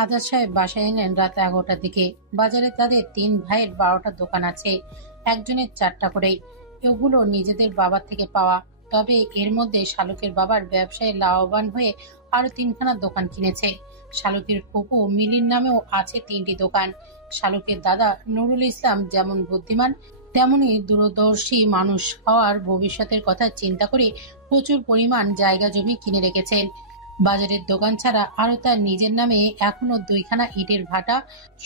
আজাদ সাহেব বাসায় এলেন রাত 11টার দিকে। বাজারে তাদের 3 ভাইয়ের 12টা দোকান আছে, একজনের 4টা করে। এগুলো নিজেদের বাবার থেকে পাওয়া। তবে এর মধ্যে শালুকের বাবার ব্যবসায় লাভবান হয়ে আরো 3খানা দোকান কিনেছে। শালুকের ফুপু মিলির নামেও আছে 3টি দোকান। শালুকের দাদা নুরুল ইসলাম যেমন বুদ্ধিমান, তেমনি দূরদর্শী মানুষ হওয়ার ভবিষ্যতের কথা চিন্তা করে প্রচুর পরিমাণ জায়গা জমি কিনে রেখেছেন। বাজারের দোকান ছাড়া আরো তার নিজের নামে এখনো 2খানা ইটের ভাটা,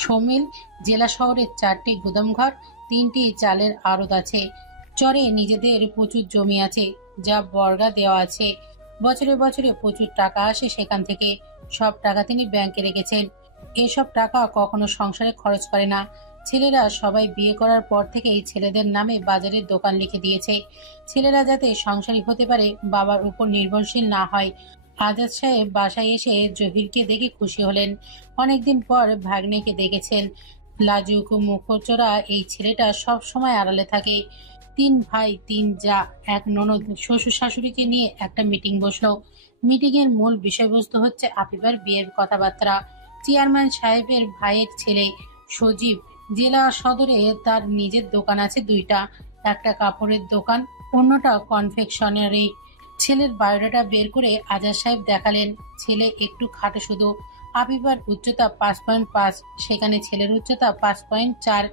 সমিল, জেলা শহরের 4টি গুদামঘর, 3টি চালের আড়ত আছে। চরে নিজেদের প্রচুর জমি আছে, যা বর্গা দেওয়া আছে। বছরে বছরে প্রচুর টাকা আসে সেখান থেকে। সব টাকা তিনি ব্যাংকে রেখেছেন। এসব টাকা কখনো সংসারে খরচ করে না। ছেলেরা সবাই বিয়ে করার পর থেকেই ছেলেদের নামে বাজারের দোকান লিখে দিয়েছে, ছেলেরা যাতে সংসারী হতে পারে, বাবার উপর নির্ভরশীল না হয়। আজাদ সাহেব বাসায় এসে জহিরকে দেখে খুশি হলেন। অনেকদিন পর ভাগ্নেকে দেখেছেন। লাজুক মুখচোরা এই ছেলেটা সব সময় আড়ালে থাকে। 3 ভাই 3 জা, এক ননদ, শ্বশুর শাশুড়িকে নিয়ে একটা মিটিং বসলো। মিটিং এর মূল বিষয়বস্তু হচ্ছে আফিফার বিয়ের কথাবার্তা। চেয়ারম্যান সাহেবের ভাইয়ের ছেলে সজীব জেলা সদরে তার নিজের দোকান আছে 2টা, একটা কাপড়ের দোকান, অন্যটা কনফেকশনারি। ছেলের বায়োডাটা বের করে আজাদ সাহেব দেখালেন। ছেলে একটু খাটো শুধু। আফিফার উচ্চতা 5.5, সেখানে ছেলের উচ্চতা 5.4।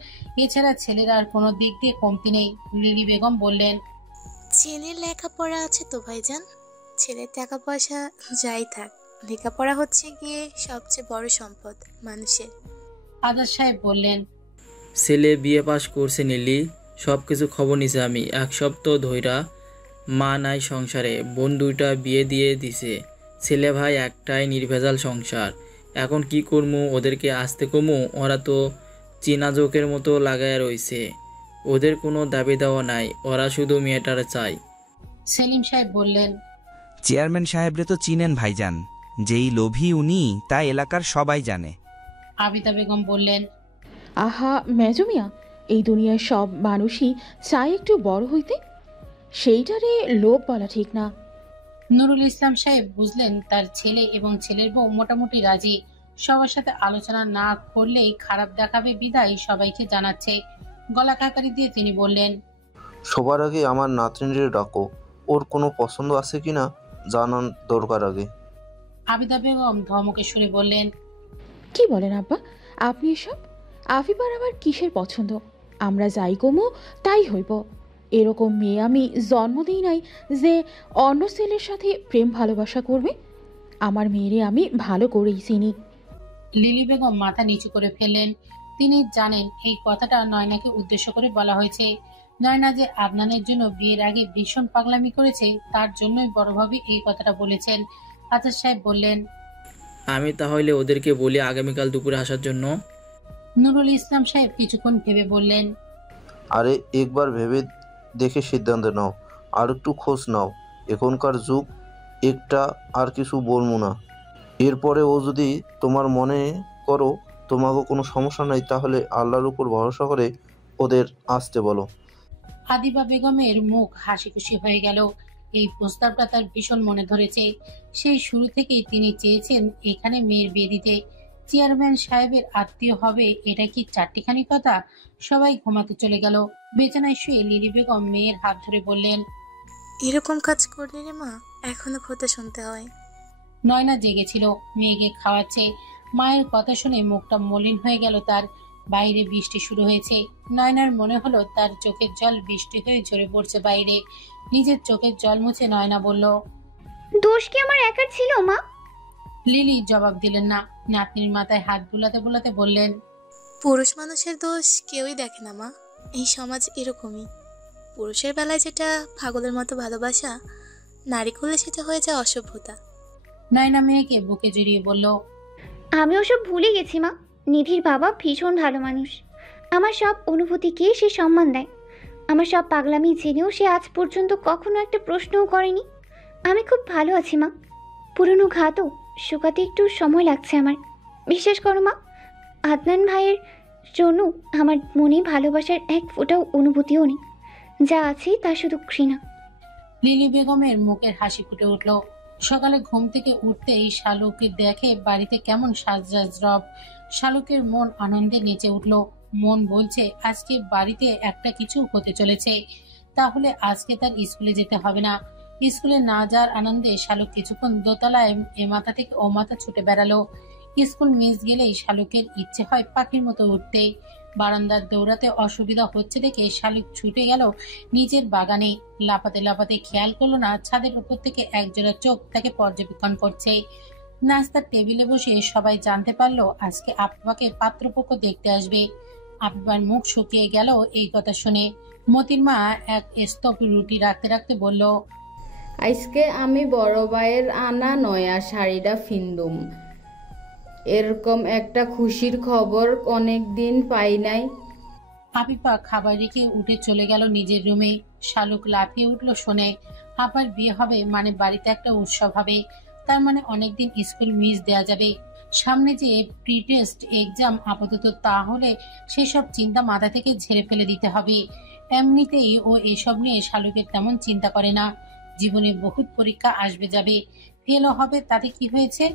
এছাড়া ছেলের আর কোনো দিক দিয়ে কমতি নেই। লিলি বেগম বললেন, ছেলের লেখাপড়া আছে তো ভাইজান, ছেলের টাকা পয়সা যাই থাক, লেখাপড়া হচ্ছে গিয়ে সবচেয়ে বড় সম্পদ মানুষের। আজাদ সাহেব বললেন, ছেলে বিয়ে পাশ করছে নীলি, সব কিছু খবর নিছে আমি। 1 সপ্তাহ ধইরা মা নাই সংসারে, বোন 2টা বিয়ে দিয়ে দিছে। ছেলে ভাই একটাই নির্ভেজাল সংসার। এখন কি করমু, ওদেরকে আসতে কমু? ওরা তো চীনা জোকের মতো লাগায় রইছে। ওদের কোনো দাবি দেওয়া নাই, ওরা শুধু মেয়েটার চায়। সেলিম সাহেব বললেন, চেয়ারম্যান সাহেবরে তো চিনেন ভাইজান, যেই লোভী উনি তা এলাকার সবাই জানে। আবিদা বেগম বললেন, আহা মেজো মিয়া, এই দুনিয়ার সব মানুষই চায় একটু বড় হইতে, সেইটারে লোভ বলা ঠিক না। নুরুল ইসলাম সাহেব বুঝলেন তার ছেলে এবং ছেলের বউ মোটামুটি রাজি। সবার সাথে আলোচনা না করলেই খারাপ দেখাবে বিধায় সবাইকে জানাচ্ছে। গলা কাকারি দিয়ে তিনি বললেন, সবার আগে আমার নাতনিরে ডাকো, ওর কোনো পছন্দ আছে কিনা জানার দরকার আগে। আবিদা বেগম ধমকে সুরে বললেন, কি বলেন আব্বা আপনি এসব? আফিফার আবার কিসের পছন্দ? আমরা যাই কমো তাই হইব। এরকম মেয়ে আমি জন্ম দিই নাই যে অন্য ছেলের সাথে প্রেম ভালোবাসা করবে। আমার মেয়েরে আমি ভালো করেই চিনি। লিলি বেগম মাথা নিচু করে ফেললেন। তিনি জানেন এই কথাটা নয়নাকে উদ্দেশ্য করে বলা হয়েছে। নয়না যে আদনানের জন্য বিয়ের আগে ভীষণ পাগলামি করেছে, তার জন্যই বড়ভাবে এই কথাটা বলেছেন। আজাদ সাহেব বললেন, আমি তাহলে ওদেরকে বলি আগামীকাল দুপুরে আসার জন্য। নুরুল ইসলাম সাহেব কিছুক্ষণ ভেবে বললেন, আরে একবার ভেবে দেখে সিদ্ধান্ত নাও, আর একটু খোঁজ নাও। এখনকার যুগ একটা, আর কিছু বলবো না। এরপরে ও যদি তোমার মনে করো তোমাকে কোনো সমস্যা নাই, তাহলে আল্লাহর উপর ভরসা করে ওদের আসতে বলো। আদিবা বেগমের মুখ হাসি খুশি হয়ে গেল। এই প্রস্তাবটা তার ভীষণ মনে ধরেছে। সেই শুরু থেকেই তিনি চেয়েছেন এখানে মেয়ের বিয়ে দিতে। চেয়ারম্যান সাহেবের আত্মীয় হবে, এটা কি চারটিখানি কথা? সবাই ঘুমাতে চলে গেল। বিছানায় শুয়ে লিলি বেগম মেয়ের হাত ধরে বললেন, এরকম কাজ করলে রে মা এখনো কথা শুনতে হয়। নয়না জেগেছিল, মেয়েকে খাওয়াচ্ছে। মায়ের কথা শুনে মুখটা মলিন হয়ে গেল তার। বাইরে বৃষ্টি শুরু হয়েছে। নয়নার মনে হলো তার চোখের জল বৃষ্টি হয়ে ঝরে পড়ছে বাইরে। নিজের চোখের জল মুছে নয়না বলল, দোষ কি আমার একার ছিল মা? লিলি জবাব দিলেন না। নাতনির মাথায় হাত বুলাতে বুলাতে বললেন, পুরুষ মানুষের দোষ কেউই দেখে না মা, এই সমাজ এরকমই। পুরুষের বেলায় যেটা পাগলের মতো ভালোবাসা, নারী করলে সেটা হয়ে যায় অসভ্যতা। নয়না মেয়েকে বুকে জড়িয়ে বলল, আমি ওসব ভুলে গেছি মা। নিধির বাবা ভীষণ ভালো মানুষ, আমার সব অনুভূতিকে সে সম্মান দেয়। আমার সব পাগলামি জেনেও সে আজ পর্যন্ত কখনো একটা প্রশ্নও করেনি। আমি খুব ভালো আছি মা। পুরনো ঘাতও শুকাতে একটু সময় লাগছে আমার। বিশ্বাস করো মা, আদনান ভাইয়ের জন্য আমার মনে ভালোবাসার এক ফোঁটাও অনুভূতিও নেই। যা আছে তা শুধু ঘৃণা। লিলি বেগমের মুখের হাসি ফুটে উঠল। সকালে ঘুম থেকে উঠতেই শালুকে দেখে বাড়িতে কেমন সাজরাজ রব। শালুকের মন আনন্দে নেচে উঠল। মন বলছে আজকে বাড়িতে একটা কিছু হতে চলেছে, তাহলে আজকে তার স্কুলে যেতে হবে না। স্কুলে না যাওয়ার আনন্দে শালুক কিছুক্ষণ দোতলায় এ মাথা থেকে ও মাথা ছুটে বেড়ালো। স্কুল মিস গেলেই শালুকের ইচ্ছে হয় পাখির মতো উঠতে। বারান্দার দৌড়াতে অসুবিধা হচ্ছে দেখে শালুক ছুটে গেল নিজের বাগানে। লাফাতে লাফাতে খেয়াল করলো না ছাদের উপর থেকে একজোড়া চোখ তাকে পর্যবেক্ষণ করছে। নাস্তার টেবিলে বসে সবাই জানতে পারলো আজকে আপিফাকে পাত্রপক্ষ দেখতে আসবে। আপিফার মুখ শুকিয়ে গেল এই কথা শুনে। মতির মা এক স্তপ রুটি রাখতে রাখতে বলল, আজকে আমি বড় ভাইয়ের আনা নয়া শাড়িটা ফিন্দুম। এরকম একটা খুশির খবর অনেক দিন পাই নাই। আপিফা খাবার রেখে উঠে চলে গেল নিজের রুমে। শালুক লাফিয়ে উঠল শুনে আপার বিয়ে হবে, মানে বাড়িতে একটা উৎসব হবে, তার মানে অনেকদিন স্কুল মিস দেয়া যাবে। সামনে যে প্রি টেস্ট এক্সাম আপাতত, তাহলে সেসব চিন্তা মাথা থেকে ঝেড়ে ফেলে দিতে হবে। এমনিতেই ও এসব নিয়ে শালুকের তেমন চিন্তা করে না। জীবনে বহুত পরীক্ষা আসবে যাবে, ফেলও হবে, তাতে কি হয়েছে?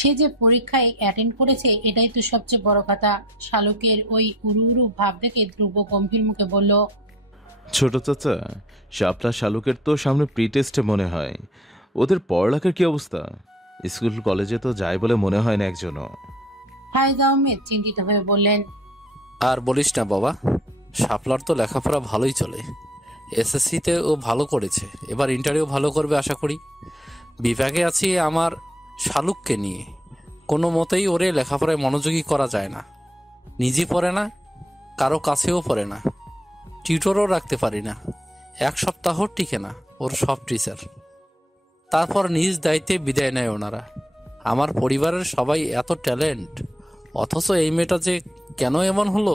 সে যে পরীক্ষায় অ্যাটেন্ড করেছে এটাই তো সবচেয়ে বড় কথা। শালুকের ওই উড়ু উড়ু ভাব দেখে ধ্রুব গম্ভীর মুখে বলল, ছোট চাচা, শাপলা শালুকের তো সামনে প্রি টেস্টে মনে হয়। ওদের পড়ালেখার কি অবস্থা? স্কুল কলেজে তো যায় বলে মনে হয় না একজনও। ফায়েজ আহমেদ চিন্তিত হয়ে বললেন, আর বলিস না বাবা, শাপলার তো লেখাপড়া ভালোই চলে। এসএসসিতে ও ভালো করেছে, এবার ইন্টারভিউ ভালো করবে আশা করি। বিভাগে আছি আমার শালুককে নিয়ে, কোনো মতেই ওরে লেখাপড়ায় মনোযোগী করা যায় না। নিজে পড়ে না, কারো কাছেও পড়ে না, টিউটরও রাখতে পারি না। এক সপ্তাহ টিকে না ওর সব টিচার, তারপর নিজ দায়িত্বে বিদায় নেয় ওনারা। আমার পরিবারের সবাই এত ট্যালেন্ট, অথচ এই মেয়েটা যে কেন এমন হলো।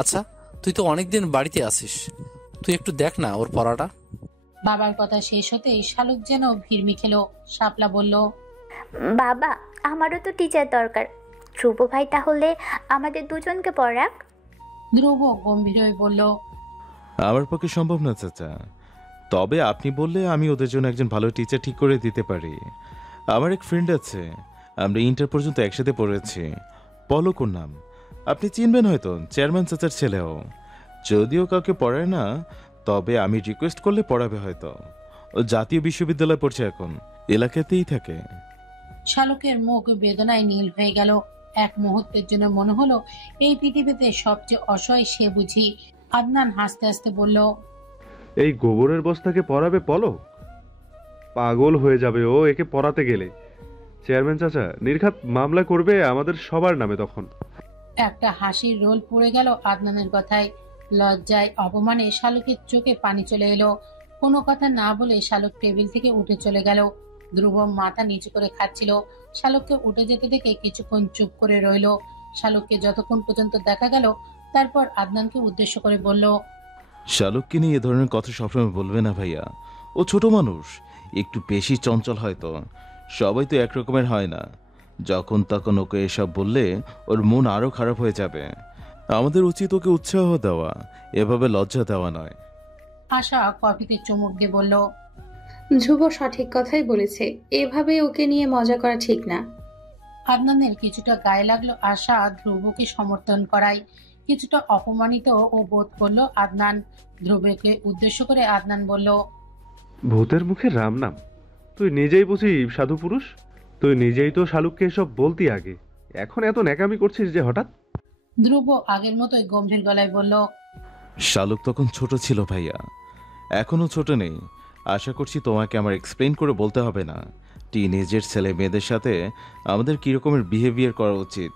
আচ্ছা, তুই তো অনেকদিন বাড়িতে আসিস, তুই একটু দেখ না ওর পড়াটা। বাবার কথা শেষ হতেই শালুক যেন ভিড়মি খেলো। শাপলা বলল, বাবা, আমারও তো টিচার দরকার। ধ্রুব ভাই তাহলে আমাদের দুজনকে পড়াক। ধ্রুব গম্ভীর হয়ে বলল, আমার পক্ষে সম্ভব না চাচা, তবে আপনি বললে আমি ওদের জন্য একজন ভালো টিচার ঠিক করে দিতে পারি। আমার এক ফ্রেন্ড আছে, আমরা ইন্টার পর্যন্ত একসাথে পড়েছি, পলক ওর নাম। আপনি চিনবেন হয়তো, চেয়ারম্যান চাচার ছেলেও। যদিও কাউকে পড়ায় না, তবে আমি রিকোয়েস্ট করলে পড়াবে হয়তো। ও জাতীয় বিশ্ববিদ্যালয়ে পড়ছে এখন, এলাকাতেই থাকে। শালুকের মুখ বেদনায় নীল হয়ে গেল। এক মুহূর্তের জন্য মনে হলো এই পৃথিবীতে সবচেয়ে অসহায় সে বুঝি। আদনান হাসতে হাসতে বলল, এই গোবরের বস্তাকে পড়াবে পলক? পাগল হয়ে যাবে ও একে পড়াতে গেলে। চেয়ারম্যান চাচা নির্ঘাত মামলা করবে আমাদের সবার নামে তখন। একটা হাসির রোল পড়ে গেল আদনানের কথায়। লজ্জায় অপমানে শালুকের চোখে পানি চলে এলো। কোনো কথা না বলে শালুক টেবিল থেকে উঠে চলে গেল। ধ্রুব মাথা নিচু করে খাচ্ছিল। শালুককে উঠে যেতে দেখে কিছুক্ষণ চুপ করে রইল। শালুককে যতক্ষণ পর্যন্ত দেখা গেল, তারপর আদনানকে উদ্দেশ্য করে বলল, শালুককে নিয়ে এ ধরনের কথা সবসময় বলবে না ভাইয়া, ও ছোট মানুষ, একটু বেশি চঞ্চল হয়তো। সবাই তো একরকমের হয় না। যখন তখন ওকে এসব বললে ওর মন আরো খারাপ হয়ে যাবে। আমাদের উচিত ওকে উৎসাহ দেওয়া, এভাবে লজ্জা দেওয়া নয়। আশা কফিতে চুমুক দিয়ে বলল, ধ্রুব সঠিক কথাই বলেছে, এভাবে ওকে নিয়ে মজা করা ঠিক না। আদনানের কিছুটা গায়ে লাগলো আশা ধ্রুবকে সমর্থন করায়। কিছুটা অপমানিত ও বোধ করলো আদনান। ধ্রুবকে উদ্দেশ্য করে আদনান বলল, ভূতের মুখে রাম নাম, তুই নিজেই বুঝি সাধু পুরুষ। তুই নিজেই তো শালুককে এসব বলতি আগে, এখন এত ন্যাকামি করছিস যে হঠাৎ? ধ্রুব আগের মতোই গম্ভীর গলায় বলল, শালুক তখন ছোট ছিল ভাইয়া, এখনো ছোট নেই। আশা করছি তোমাকে আমার এক্সপ্লেন করে বলতে হবে না টিনেজের ছেলে মেয়েদের সাথে আমাদের কীরকমের বিহেভিয়ার করা উচিত।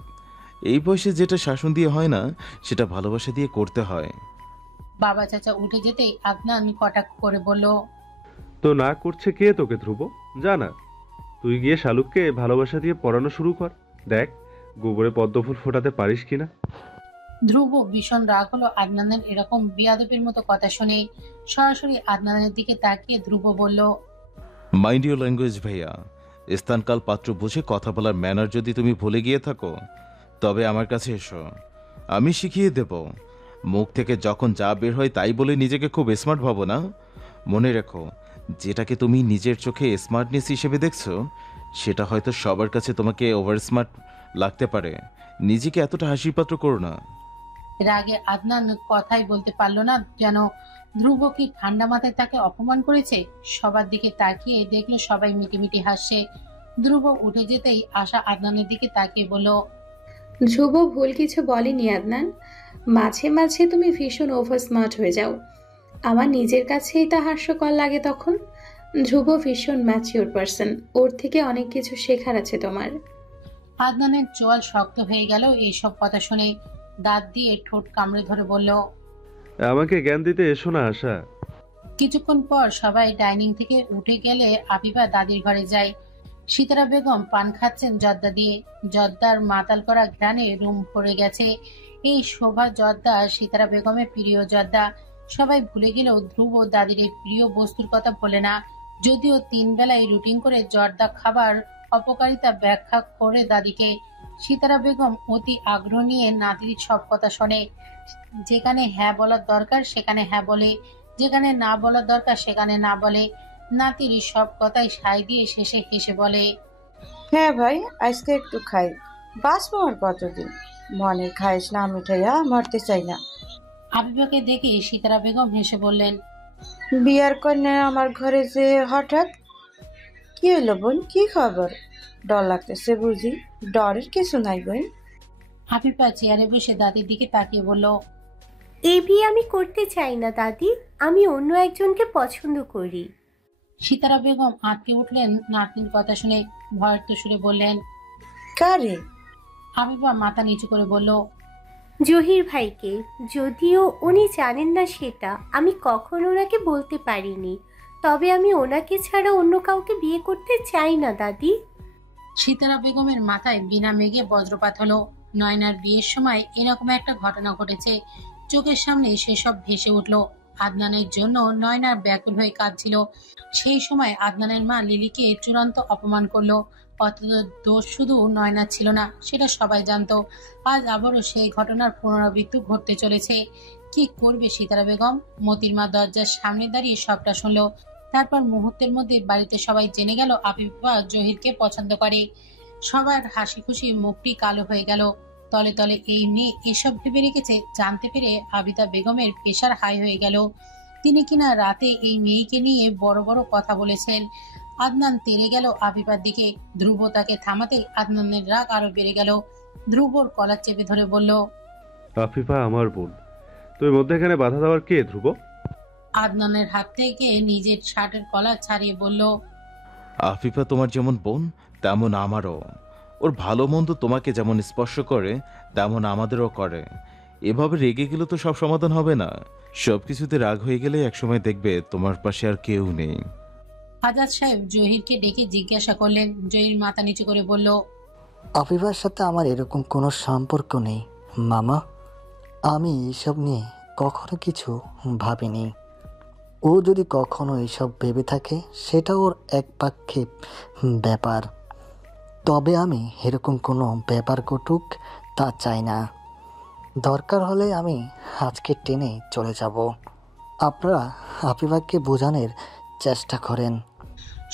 এই বয়সে যেটা শাসন দিয়ে হয় না, সেটা ভালোবাসা দিয়ে করতে হয়। বাবা চাচা উঠে যেতেই আদনান কটাক্ষ করে বলল, তো না করছে কে তোকে ধ্রুব? জানা, তুই গিয়ে শালুককে ভালোবাসা দিয়ে পড়ানো শুরু কর, দেখ গোবরে পদ্মফুল ফোটাতে পারিস কিনা। ধ্রুব ভীষণ রাগ হলো আদনানের এরকম বিয়াদবের মতো কথা শুনে। সরাসরি আদনানের দিকে তাকিয়ে ধ্রুব বলল, মাইন্ড ইউর ল্যাঙ্গুয়েজ ভাইয়া। স্থানকাল পাত্র বুঝে কথা বলার ম্যানার যদি তুমি ভুলে গিয়ে থাকো, তবে আমার কাছে এসো, আমি শিখিয়ে দেব। মুখ থেকে যখন যা বের হয় তাই বলে নিজেকে খুব স্মার্ট ভাবো না। মনে রেখো, যেটাকে তুমি নিজের চোখে স্মার্টনেস হিসেবে দেখছো, সেটা হয়তো সবার কাছে তোমাকে ওভার স্মার্ট লাগতে পারে। নিজেকে এতটা হাসির পাত্র করো না। রাগে আদনান কথাই বলতে পারলো না, যেন ধ্রুব কি ঠান্ডা মাথায় তাকে অপমান করেছে। সবার দিকে তাকিয়ে দেখলো সবাই মিটিমিটি হাসছে। ধ্রুব উঠে যেতেই আশা আদনানের দিকে তাকিয়ে বলল, ধ্রুব ভুল কিছু বলেনি আদনান। মাঝে মাঝে তুমি ভীষণ ওভার স্মার্ট হয়ে যাও, আমার নিজের কাছেই তা হাস্যকর লাগে তখন। ধ্রুব ভীষণ ম্যাচিওর পার্সন, ওর থেকে অনেক কিছু শেখার আছে তোমার। আদনানের চোয়াল শক্ত হয়ে গেল এইসব কথা শুনে। দাঁত দিয়ে ঠোঁট কামড়ে ধরে বলল, আমাকে জ্ঞান দিতে এসো না আশা। কিছুক্ষণ পর সবাই ডাইনিং থেকে উঠে গেলে আফিফা দাদির ঘরে যায়। সিতারা বেগম পান খাচ্ছেন জর্দা দিয়ে। জর্দার মাতাল করা ঘ্রাণে রুম ভরে গেছে। এই শোভা জর্দা সিতারা বেগমের প্রিয় জর্দা। সবাই ভুলে গেলেও ধ্রুব দাদির এই প্রিয় বস্তুর কথা বলে না। যদিও 3 বেলায় রুটিন করে জর্দা খাবার অপকারিতা ব্যাখ্যা করে দাদিকে। সিতারা বেগম অতি আগ্রহ নিয়ে নাতির সব কথা শোনে। যেখানে হ্যাঁ বলার দরকার সেখানে হ্যাঁ বলে, যেখানে না বলার দরকার সেখানে না বলে। নাতির সব কথাই সায় দিয়ে শেষে হেসে বলে, হ্যাঁ ভাই, আজকে একটু খাই, বাঁচবো আর কতদিন। মনে খাইস না মিঠাইয়া, মরতে চাই না। আবিবাকে দেখে সিতারা বেগম হেসে বললেন, বিয়ার কন্যা আমার ঘরে যে হঠাৎ, কি হলো বোন, কি খবর? ডর লাগতেছে বুঝি? ডরের কিছু নাই বোন। আফিফা চেয়ারে বসে দাদির দিকে তাকিয়ে বলল, এই বিয়ে আমি করতে চাই না দাদি, আমি অন্য একজনকে পছন্দ করি। সিতারা বেগম আঁতকে উঠলেন নাতনির কথা শুনে। ভয়ার্ত সুরে বললেন, কারে? আফিফা মাথা নিচু করে বলল, জহির ভাইকে। যদিও উনি জানেন না সেটা আমি কখনো ওনাকে বলতে পারিনি, তবে আমি ওনাকে ছাড়া অন্য কাউকে বিয়ে করতে চাই না দাদি। সিতারা বেগমের মাথায় বিনা মেঘে বজ্রপাত হলো। নয়নার বিয়ের সময় এরকম একটা ঘটনা ঘটেছে। চোখের সামনে সেসব ভেসে উঠল। আদনানের জন্য নয়নার ব্যাকুল হয়ে কাঁদছিল। সেই সময় আদনানের মা লিলিকে চূড়ান্ত অপমান করলো। অথচ দোষ শুধু নয়নার ছিল না, সেটা সবাই জানতো। আজ আবারও সেই ঘটনার পুনরাবৃত্তি ঘটতে চলেছে। কি করবে সিতারা বেগম? মতির মা দরজার সামনে দাঁড়িয়ে সবটা শুনলো। তারপর মুহূর্তের মধ্যে বাড়িতে সবাই জেনে গেল আফিফা জহিরকে পছন্দ করে। সবার হাসি খুশি মুখটি কালো হয়ে গেল। তলে তলে এই মেয়ে এসব ভেবে রেখেছে। জানতে পেরে আবিদা বেগমের প্রেশার হাই হয়ে গেল। তিনি কিনা রাতে এই মেয়েকে নিয়ে বড় বড় কথা বলেছেন। আদনান তেড়ে গেল আফিফার দিকে। ধ্রুব তাকে থামাতে আদনানের রাগ আরো বেড়ে গেল। ধ্রুবর কলার চেপে ধরে বলল, আফিফা আমার বোন, তুই মধ্যেখানে বাধা দেওয়ার কে ধ্রুব? আদনানের হাত থেকে নিজের শার্টের কলার ছাড়িয়ে বলল, আফিফা তোমার যেমন বোন তেমন আমারও। ওর ভালো মন্দ তোমাকে যেমন স্পর্শ করে তেমন আমাদেরও করে। এভাবে রেগে গেলে তো সব সমাধান হবে না। সবকিছুতে রাগ হয়ে গেলে একসময় দেখবে তোমার পাশে আর কেউ নেই। আজাদ সাহেব জহিরকে ডেকে জিজ্ঞাসা করলেন। জহির মাথা নিচু করে বলল, আফিফার সাথে আমার এরকম কোনো সম্পর্ক নেই মামা। আমি এইসব নিয়ে কখনো কিছু ভাবিনি। ও যদি কখনো এইসব ভেবে থাকে সেটা ওর একপাক্ষিক ব্যাপার। তবে আমি এরকম কোনো ব্যাপার ঘটুক তা চাই না। দরকার হলে আমি আজকে ট্রেনে চলে যাব। আপনারা আফিফাকে বোঝানোর চেষ্টা করেন।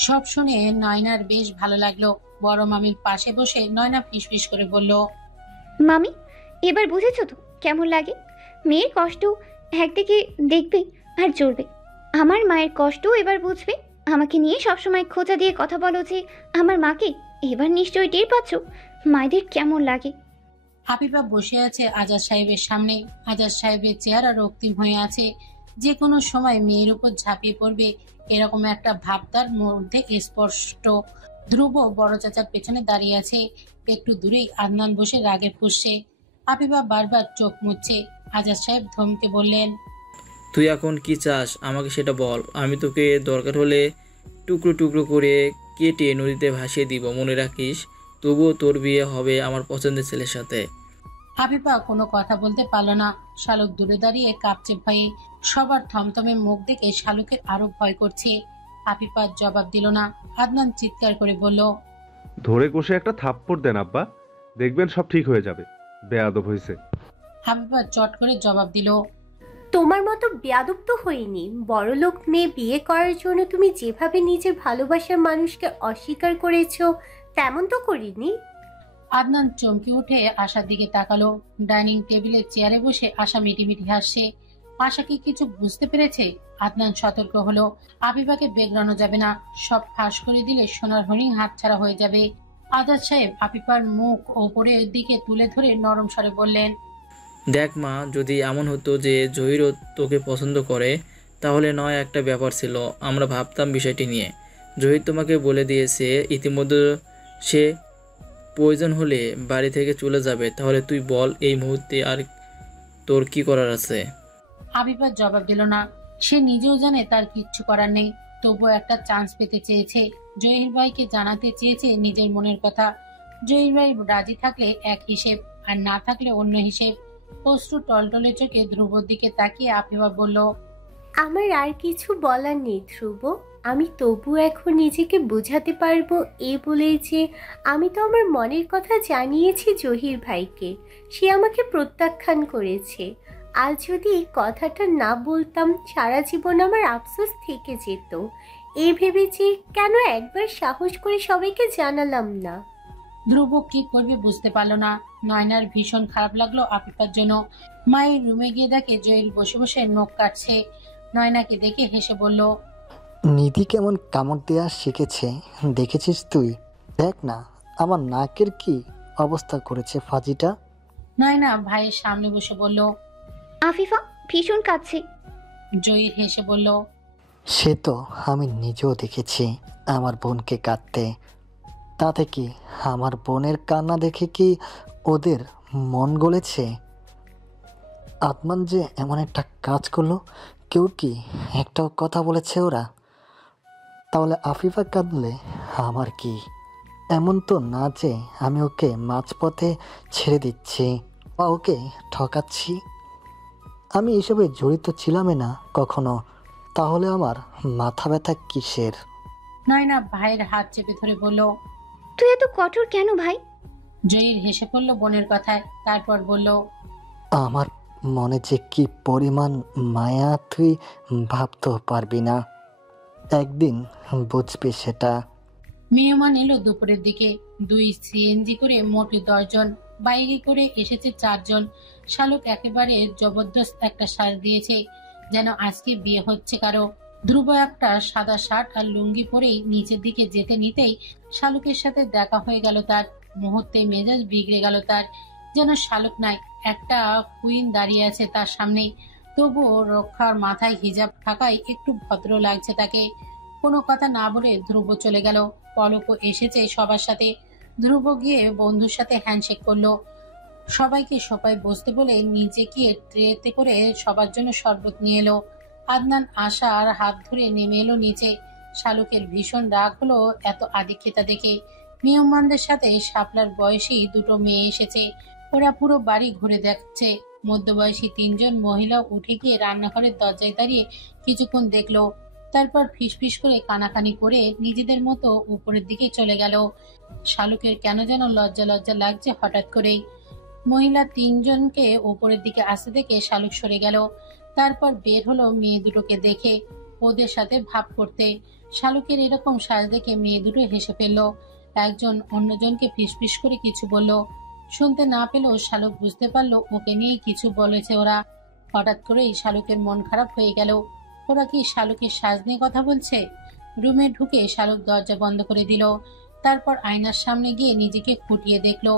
সব শুনে নয়নার বেশ ভালো লাগলো। বড় মামির পাশে বসে নয়না ফিসফিস করে বলল, মামি, এবার বুঝেছো তো কেমন লাগে? মেয়ের কষ্ট একদিকে দেখবে আর চলবে। আমার মায়ের কষ্ট এবার বুঝবে। আমাকে নিয়ে সবসময় খোঁচা দিয়ে কথা বলো যে আমার মাকে, এবার নিশ্চয়ই টের পাচ্ছ মায়েদের কেমন লাগে। আফিফা বসে আছে আজাদ সাহেবের সামনে। আজাদ সাহেবের চেহারা রক্তিম হয়ে আছে। যে কোনো সময় মেয়ের উপর ঝাঁপিয়ে পড়বে এরকম একটা ভাব তার মধ্যে স্পষ্ট। ধ্রুব বড় চাচার পেছনে দাঁড়িয়ে আছে। একটু দূরেই আদনান বসে রাগে ফুঁসছে। আফিফা বারবার চোখ মুছছে। আজাদ সাহেব ধমকে বললেন, তুই এখন কি চাস আমাকে সেটা বল। আমি তোকে দরকার হলে টুকরো টুকরো করে কেটে নদীতে ভাসিয়ে দিব, মনে রাখিস। তবুও তোর বিয়ে হবে আমার পছন্দের ছেলের সাথে। আফিফা কোনো কথা বলতে পারল না। শালুক দূরে দাঁড়িয়ে কাঁপছে ভয়ে। সবার থমথমে মুখ দেখে শালুকের আরো ভয় করছে। আফিফা জবাব দিল না। আদনান চিৎকার করে বলল, ধরে কষে একটা থাপ্পড় দেন আব্বা, দেখবেন সব ঠিক হয়ে যাবে। বেয়াদব হয়েছে। আফিফা চট করে জবাব দিল, তোমার মতো বেয়াদব তো হইনি। বড়লোক মেয়ে বিয়ে করার জন্য তুমি যেভাবে নিজের ভালোবাসার মানুষকে অস্বীকার করেছো তেমন তো করিনি। আদনান চমকে উঠে আশার দিকে তাকালো। ডাইনিং টেবিলের চেয়ারে বসে আশা মিটিমিটি হাসছে। আশা কি কিছু বুঝতে পেরেছে? আদনান সতর্ক হলো, আবিবাকে বেগড়ানো যাবে না। সব ফাঁস করে দিলে সোনার হরিণ হাতছাড়া হয়ে যাবে। আজাদ সাহেব আপিপার মুখ ওপরের দিকে তুলে ধরে নরম স্বরে বললেন, দেখ মা, যদি এমন হতো যে জহিরও তোকে পছন্দ করে তাহলে নয় একটা ব্যাপার ছিল, আমরা ভাবতাম বিষয়টি নিয়ে। জহির তোমাকে বলে দিয়েছে ইতিমধ্যে সে প্রয়োজন হলে বাড়ি থেকে চলে যাবে, তাহলে তুই বল এই মুহূর্তে আর তোর কি করার আছে? আবিবার জবাব দিল না। সে নিজেও জানে তার কিচ্ছু করার নেই, তবুও একটা চান্স পেতে চেয়েছে। জহির ভাইকে জানাতে চেয়েছে নিজের মনের কথা। জহির ভাই রাজি থাকলে এক হিসেব, আর না থাকলে অন্য হিসেব। অশ্রু টলটলে চোখে ধ্রুবর দিকে তাকিয়ে আপিবা বলল, আমার আর কিছু বলার নেই ধ্রুব। আমি তবু এখন নিজেকে বোঝাতে পারবো এ বলে যে আমি তো আমার মনের কথা জানিয়েছি জহির ভাইকে, সে আমাকে প্রত্যাখ্যান করেছে। আর যদি এই কথাটা না বলতাম সারা জীবন আমার আফসোস থেকে যেত। এই ভেবেছি কেন একবার সাহস করে সবাইকে জানালাম না। ধ্রুব কি করবে বুঝতে পারলো না। নয়নার ভীষণ খারাপ লাগলো আপিপার জন্য। মায়ের রুমে গিয়ে দেখে জহির বসে বসে নখ কাটছে। নয়নাকে দেখে হেসে বলল, নিধি কেমন কামড় দেওয়া শিখেছে দেখেছিস তুই? দেখ না আমার নাকের কি অবস্থা করেছে ফাজিটা। নয়না ভাইয়ের সামনে বসে বলল, আফিফা ভীষণ কাঁদছে। জহির হেসে বলল, সে তো আমি নিজেও দেখেছি আমার বোনকে কাঁদতে। তাতে কি আমার বোনের কান্না দেখে কি ওদের মন গলেছে? আদনান যে এমন একটা কাজ করলো, কেউ কি একটাও কথা বলেছে ওরা? তাহলে আফিফা কাঁদলে আমার কি? এমন তো না যে আমি ওকে মাঝপথে ছেড়ে দিচ্ছি বা ওকে ঠকাচ্ছি। আমি এসবে জড়িত ছিলামই না কখনো, তাহলে আমার মাথা ব্যথা কিসের? নয়না ভাইয়ের হাত চেপে ধরে বলল, তুই এত কঠোর কেন ভাই? জহির হেসে পড়ল বোনের কথায়, তারপর বলল, আমার মনে যে কি পরিমাণ মায়া তুই ভাবতেও পারবি না, একদিন বুঝবি সেটা। মেহমান এলো দুপুরের দিকে। 2 সিএনজি করে মোট 10 জন, বাইরে করে এসেছে 4 জন। শালুক একেবারে জবরদস্ত একটা সাজ দিয়েছে, যেন আজকে বিয়ে হচ্ছে কারো। ধ্রুব একটা সাদা শার্ট আর লুঙ্গি পরেই নিচের দিকে যেতে নিতেই শালুকের সাথে দেখা হয়ে গেল তার। মুহূর্তে মেজাজ বিগড়ে গেল তার, যেন শালুক নাই, একটা কুইন দাঁড়িয়ে আছে তার সামনেই। তবুও রক্ষার মাথায় হিজাব থাকায় একটু ভদ্র লাগছে তাকে। কোনো কথা না বলে ধ্রুব চলে গেল। পলকও এসেছে সবার সাথে। ধ্রুব গিয়ে বন্ধুর সাথে হ্যান্ডশেক করলো। সবাইকে সবাই বসতে বলে নিজে গিয়ে ট্রেতে করে সবার জন্য শরবত নিয়ে এলো। আদনান আশার হাত ধরে নেমে এলো নিচে। শালুকের ভীষণ রাগ হলো এত আদিক্ষেতা দেখে। মেহমানদের সাথে শাপলার বয়সী 2 মেয়ে এসেছে। ওরা পুরো বাড়ি ঘুরে দেখছে। মধ্যবয়সী 3 জন মহিলা উঠে গিয়ে রান্নাঘরের দরজায় দাঁড়িয়ে কিছুক্ষণ দেখলো, তারপর ফিসফিস করে কানাকানি করে নিজেদের মতো উপরের দিকে চলে গেল। শালুকের কেন যেন লজ্জা লজ্জা লাগছে হঠাৎ করেই। মহিলা 3 জনকে উপরের দিকে আসতে দেখে শালুক সরে গেল। তারপর বের হলো মেয়ে দুটোকে দেখে ওদের সাথে ভাব করতে। শালুকের এরকম সাজ দেখে মেয়ে দুটো হেসে ফেলল। একজন অন্যজনকে ফিসফিস করে কিছু বলল। শুনতে না পেলেও শালুক বুঝতে পারলো ওকে নিয়ে কিছু বলেছে ওরা। হঠাৎ করেই শালুকের মন খারাপ হয়ে গেল। ওরা কি শালুকের সাজ নিয়ে কথা বলছে? রুমে ঢুকে শালুক দরজা বন্ধ করে দিল। তারপর আয়নার সামনে গিয়ে নিজেকে খুঁটিয়ে দেখলো।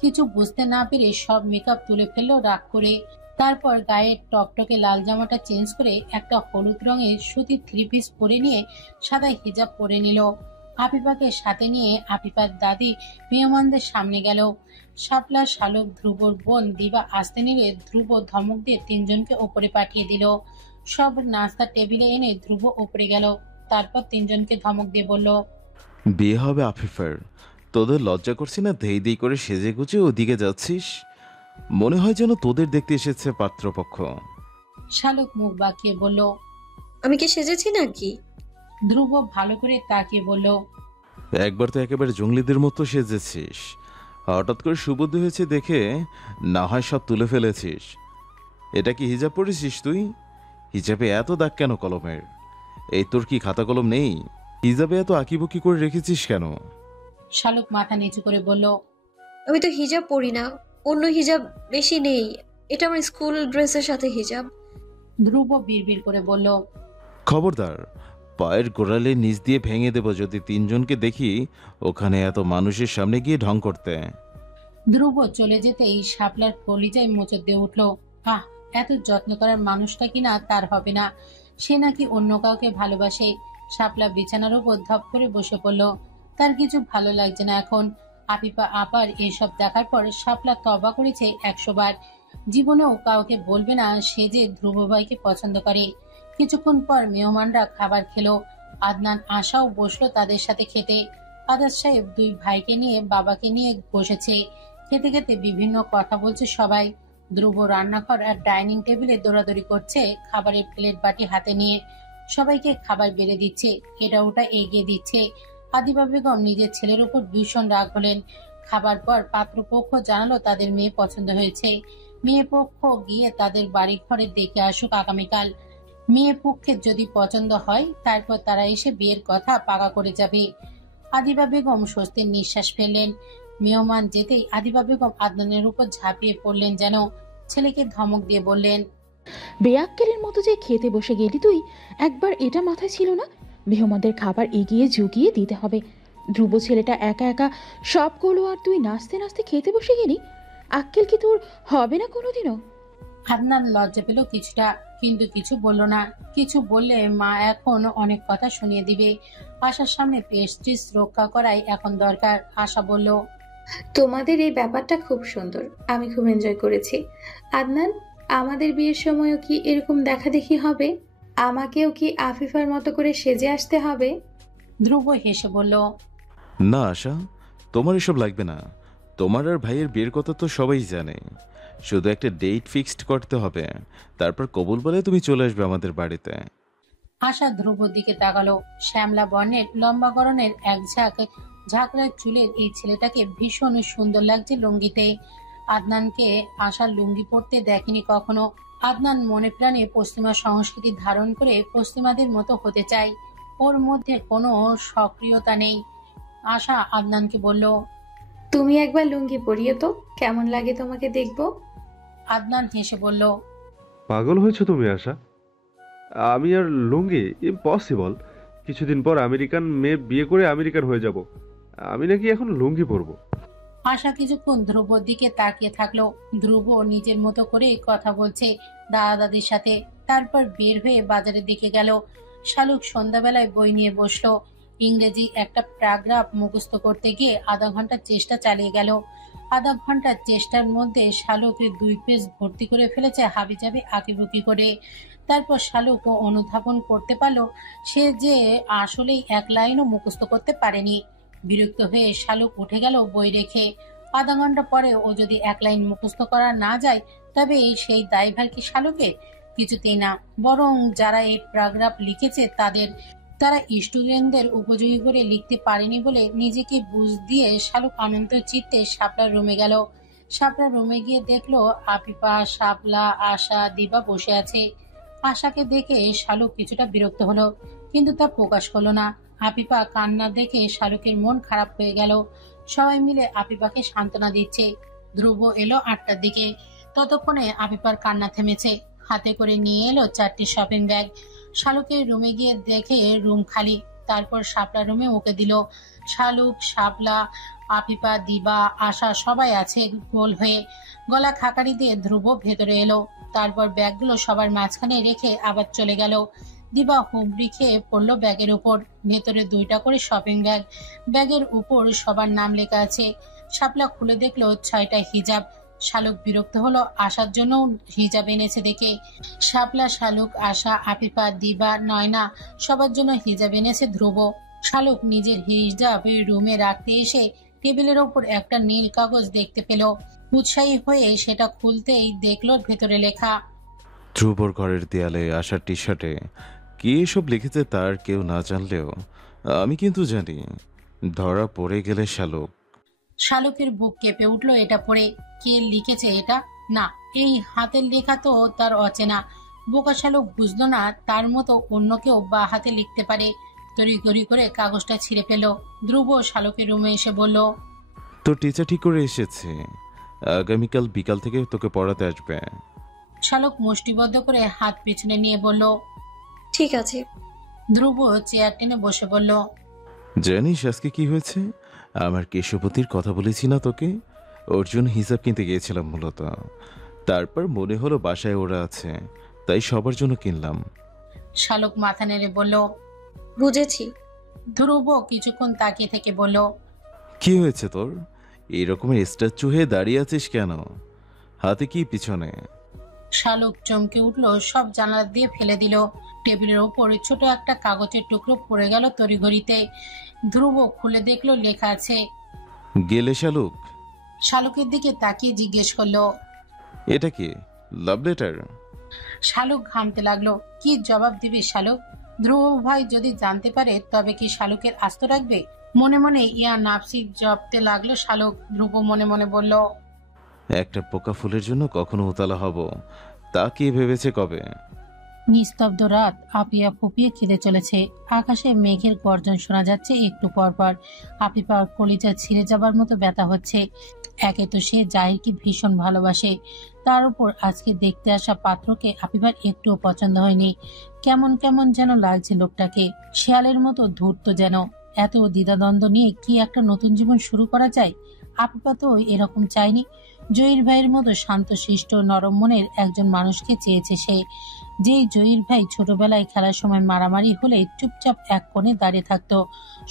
কিছু বুঝতে না পেরে সব মেকআপ তুলে ফেললো রাগ করে। তারপর গায়ের টকটকে লাল জামাটা চেঞ্জ করে একটা হলুদ রঙের সুতির 3 পিস পরে নিয়ে সাদা হিজাব পরে নিল। আপিপাকে সাথে নিয়ে আপিপার দাদি মেহমানদের সামনে গেল। শাপলা, শালুক, ধ্রুবর বোন দিবা আসতে নিলে ধ্রুব ধমক দিয়ে 3 জনকে ওপরে পাঠিয়ে দিল। সব নাস্তা টেবিলে এনে ধ্রুব উপরে গেল। তারপর 3 জনকে ধমক দিয়ে বলল, বিয়ে হবে আফিফার, তোদের লজ্জা করছি না? ধেই ধেই করে সেজে গুজে ওদিকে যাচ্ছিস, মনে হয় যেন তোদের দেখতে এসেছে পাত্রপক্ষ। শালুক মুখ বাঁকিয়ে বলল, আমি কি সেজেছি নাকি? ধ্রুব ভালো করে তাকিয়ে বলল, একবার তো একেবারে জঙ্গলিদের মতো সেজেছিস, হঠাৎ করে সুবুদ্ধি হয়েছে দেখে না হয় সব তুলে ফেলেছিস। এটা কি হিজাব পড়েছিস তুই? হিজাবে এত দাগ কেন কলমের? এই তোর কি খাতা কলম নেই? হিজাবে এত আঁকিবুকি করে রেখেছিস কেন? শালুক মাথা নিচু করে বলল, আমি তো হিজাব পরি না, অন্য হিজাব বেশি নেই, এটা আমার স্কুল ড্রেসের সাথে হিজাব। ধ্রুব বিড়বিড় করে বলল, খবরদার, পায়ের গোড়ালে নিচ দিয়ে ভেঙে দেব যদি তিনজনকে দেখি ওখানে এত মানুষের সামনে গিয়ে ঢং করতে। ধ্রুব চলে যেতেই শাপলার কলিজায় মোচড় দিয়ে উঠল। আহ, এত যত্ন করার মানুষটা কিনা তার হবে না, সে নাকি অন্য কাউকে ভালোবাসে। শাপলা বিছানার উপর ধপ করে বসে পড়ল। তার কিছু ভালো লাগছে না এখন। আপিপা আবার এসব দেখার পর শাপলা তবা করেছে 100 বার। জীবনেও কাউকে বলবে না সে যে ধ্রুব ভাইকে পছন্দ করে। কিছুক্ষণ পর মেহমানরা খাবার খেলো। আদনান আশাও বসলো তাদের সাথে খেতে। আদার সাহেব 2 ভাইকে নিয়ে বাবাকে নিয়ে বসেছে। খেতে খেতে বিভিন্ন কথা বলছে সবাই। ধ্রুব রান্নাঘর আর ডাইনিং টেবিলে দৌড়াদৌড়ি করছে খাবারের প্লেট বাটি হাতে নিয়ে। সবাইকে খাবার বেড়ে দিচ্ছে, এটা ওটা এগিয়ে দিচ্ছে। আদিবা বেগম নিজের ছেলের উপর ভীষণ রাগ হলেন। খাবার পর পাত্রপক্ষ জানালো তাদের মেয়ে পছন্দ হয়েছে। মেয়ে পক্ষ গিয়ে তাদের বাড়ি ঘরে দেখে আসুক আগামীকাল। মেয়ে পক্ষের যদি পছন্দ হয় তারপর তারা এসে বিয়ের কথা পাকা করে যাবে। আদিবা বেগম স্বস্তির নিঃশ্বাস ফেললেন। মেহমান যেতেই আদিবা বেগম আদনানের উপর ঝাঁপিয়ে পড়লেন, যেন ছেলেকে ধমক দিয়ে বললেন, বেয়াক্কেলের মতো যে খেতে বসে গেলি তুই, একবার এটা মাথায় ছিল না মেহমানদের খাবার এগিয়ে ঝুঁকিয়ে দিতে হবে? ধ্রুব ছেলেটা একা একা সব করলো আর তুই নাচতে নাচতে খেতে বসে গেলি। আক্কেল কি তোর হবে না কোনোদিনও? আদনান লজ্জা পেল কিছুটা, কিন্তু কিছু বলল না। কিছু বললে মা এখন অনেক কথা শুনিয়ে দিবে। আশার সামনে পেস্ট্রিজ রক্ষা করাই এখন দরকার। আশা বলল, তোমাদের এই ব্যাপারটা খুব সুন্দর, আমি খুব এনজয় করেছি। আদনান, আমাদের বিয়ের সময়ও কি এরকম দেখাদেখি হবে? আমাকেও কি আফিফার মতো করে সেজে আসতে হবে? ধ্রুব হেসে বলল, না আশা, তোমার এসব লাগবে না। তোমার আর ভাইয়ের বিয়ের কথা তো সবাই জানে, শুধু একটা ডেট ফিক্সড করতে হবে, তারপর কবুল বলে তুমি চলে আসবে আমাদের বাড়িতে। আশা ধ্রুবর দিকে তাকালো। শ্যামলা বর্ণের লম্বা গড়নের এক ঝাঁকড়া চুলের এই ছেলেটাকে ভীষণ সুন্দর লাগছে লুঙ্গিতে। আদনানকে আশার লুঙ্গি পরতে দেখেনি কখনো। আদনান মনে প্রাণে পশ্চিমা সংস্কৃতি ধারণ করে পশ্চিমাদের মতো হতে চায়। ওর মধ্যে কোনো সক্রিয়তা নেই। আশা আদনানকে বলল, তুমি একবার লুঙ্গি পরিয়ে তো, কেমন লাগে তোমাকে দেখবো। আদনান হেসে বলল, পাগল হয়েছো তুমি আশা? আমি আর লুঙ্গি? ইম্পসিবল। কিছুদিন পর আমেরিকান মেয়ে বিয়ে করে আমেরিকান হয়ে যাব, আমি নাকি এখন লুঙ্গি পরবো? আশা কিছুক্ষণ ধ্রুবর দিকে তাকিয়ে থাকলো। ধ্রুব নিজের মতো করে কথা বলছে দাদা দাদির সাথে। তারপর বের হয়ে বাজারের দিকে গেল। শালুক সন্ধ্যাবেলায় বই নিয়ে বসলো। ইংরেজি একটা প্যারাগ্রাফ মুখস্থ করতে গিয়ে আধা ঘন্টা চেষ্টা চালিয়ে গেল। আধা ঘন্টার চেষ্টার মধ্যে শালুক 2 পেজ ভর্তি করে ফেলেছে হাবিজাবি আঁকিবুকি করে। তারপর শালুক অনুধাবন করতে পারলো সে যে আসলেই 1 লাইনও মুখস্থ করতে পারেনি। বিরক্ত হয়ে শালুক উঠে গেল বই রেখে। আধা ঘন্টা পরে ও যদি 1 লাইন মুখস্থ করা না যায় তবে সেই দায়ভার কি শালুকের? কিছুতেই না, বরং যারা এই প্যারাগ্রাফ লিখেছে তারা স্টুডেন্টদের উপযোগী করে লিখতে পারেনি বলে নিজেকে বুঝ দিয়ে শালুক আনন্দ চিত্তে শাপলার রুমে গেল। শাপলার রুমে গিয়ে দেখলো আপিপা, শাপলা, আশা, দিবা বসে আছে। আশাকে দেখে শালুক কিছুটা বিরক্ত হলো, কিন্তু তা প্রকাশ করলো না। আপিপা কান্না দেখে শালুকের মন খারাপ হয়ে গেল। সবাই মিলে আপিপাকে সান্ত্বনা দিচ্ছে। ধ্রুব এলো 8টার দিকে। ততক্ষণে আপিপার কান্না থেমেছে। হাতে করে নিয়ে এলো 4টি শপিং ব্যাগ। শালুকের রুমে গিয়ে দেখে রুম খালি। তারপর শাপলা রুমে ওকে দিল। শালুক, শাপলা, আপিপা, দিবা, আশা সবাই আছে গোল হয়ে। গলা খাকারি দিয়ে ধ্রুব ভেতরে এলো। তারপর ব্যাগগুলো সবার মাঝখানে রেখে আবার চলে গেল। দিবা হুমড়ি খেয়ে পড়লো ব্যাগের উপর। ভেতরে 2টা করে শপিং ব্যাগ। ব্যাগের উপর সবার নাম লেখা আছে। শাপলা খুলে দেখলো 6টা হিজাব। শালুক বিরক্ত হলো আশার জন্য হিজাব এনেছে দেখে। শাপলা, শালুক, আশা, আপিপা, দিবা, নয়না সবার জন্য হিজাব এনেছে ধ্রুব। শালুক নিজের হিজাব রুমে রাখতে এসে টেবিলের ওপর একটা নীল কাগজ দেখতে পেল। উৎসাহী হয়ে সেটা খুলতেই দেখলো ভেতরে লেখা, ধ্রুবর ঘরের দেয়ালে আশার টি শার্টে কে এসব লিখেছে তার কেউ না জানলেও আমি কিন্তু জানি। ধরা পড়ে গেলে শালুক। শালুকের বুক কেঁপে উঠলো এটা পড়ে। কে লিখেছে এটা? না, এই হাতের লেখা তো তার অচেনা। বোকা শালুক বুঝলো না তার মতো অন্য কেউ বা হাতে লিখতে পারে। তড়িঘড়ি করে কাগজটা ছিঁড়ে ফেল। ধ্রুব শালুকের রুমে এসে বলল, তোর টিচার ঠিক করে এসেছে, আগামীকাল বিকাল থেকে তোকে পড়াতে আসবে। শালুক মুষ্টিবদ্ধ করে হাত পেছনে নিয়ে বলল, ঠিক আছে। ধ্রুব চেয়ার টেনে বসে বলল, জানিস আজকে কি হয়েছে? আমার কেশবতীর কথা বলেছি না তোকে? ওর জন্য হিসাব কিনতে গিয়েছিলাম মূলত। তারপর মনে হলো বাসায় ওরা আছে, তাই সবার জন্য কিনলাম। শালুক মাথা নেড়ে বলল, বুঝেছি। ধ্রুব কিছুক্ষণ তাকিয়ে থেকে বলল, কি হয়েছে তোর? এরকমের স্ট্যাচু হয়ে দাঁড়িয়ে আছিস কেন? হাতে কি পিছনে? শালুক চমকে উঠল, সব জানালা দিয়ে ফেলে দিল। টেবিলের ওপরে ছোট একটা কাগজের টুকরো পড়ে গেল তড়িঘড়িতে। ধ্রুব খুলে দেখলো লেখা আছে। গেলে শালুক? শালুকের দিকে তাকিয়ে জিজ্ঞেস করলো, এটা কি লাভ লেটার? শালুক ঘামতে লাগলো। কি জবাব দিবি শালুক? ধ্রুব ভাই যদি জানতে পারে তবে কি শালুকের আস্ত রাখবে? মনে মনে ইয়া নাফসি জপতে লাগলো শালুক। ধ্রুব মনে মনে বলল, একটা পোকা ফুলের জন্য কখনো উতলা হব, তা কি ভেবেছে কবে? নিস্তব্ধ রাত আপিয়া ফুপিয়ে কেঁদে চলেছে। আকাশে মেঘের গর্জন শোনা যাচ্ছে একটু পরপর। আপিপার কলিজা ছিঁড়ে যাবার মতো ব্যথা হচ্ছে। একে তো সে জাহিরকে ভীষণ ভালোবাসে, তার উপর আজকে দেখতে আসা পাত্রকে আপিপার একটুও পছন্দ হয়নি। কেমন কেমন যেন লাগছে লোকটাকে, শেয়ালের মতো ধূর্ত যেন। এত দ্বিধাদ্বন্দ্ব নিয়ে কি একটা নতুন জীবন শুরু করা যায়? আপিপা তো এরকম চায়নি। জহির ভাইয়ের মতো শান্তশিষ্ট নরম মনের একজন মানুষকে চেয়েছে সে। যেই জহির ভাই ছোটবেলায় খেলার সময় মারামারি হলে চুপচাপ এক কোণে দাঁড়িয়ে থাকতো,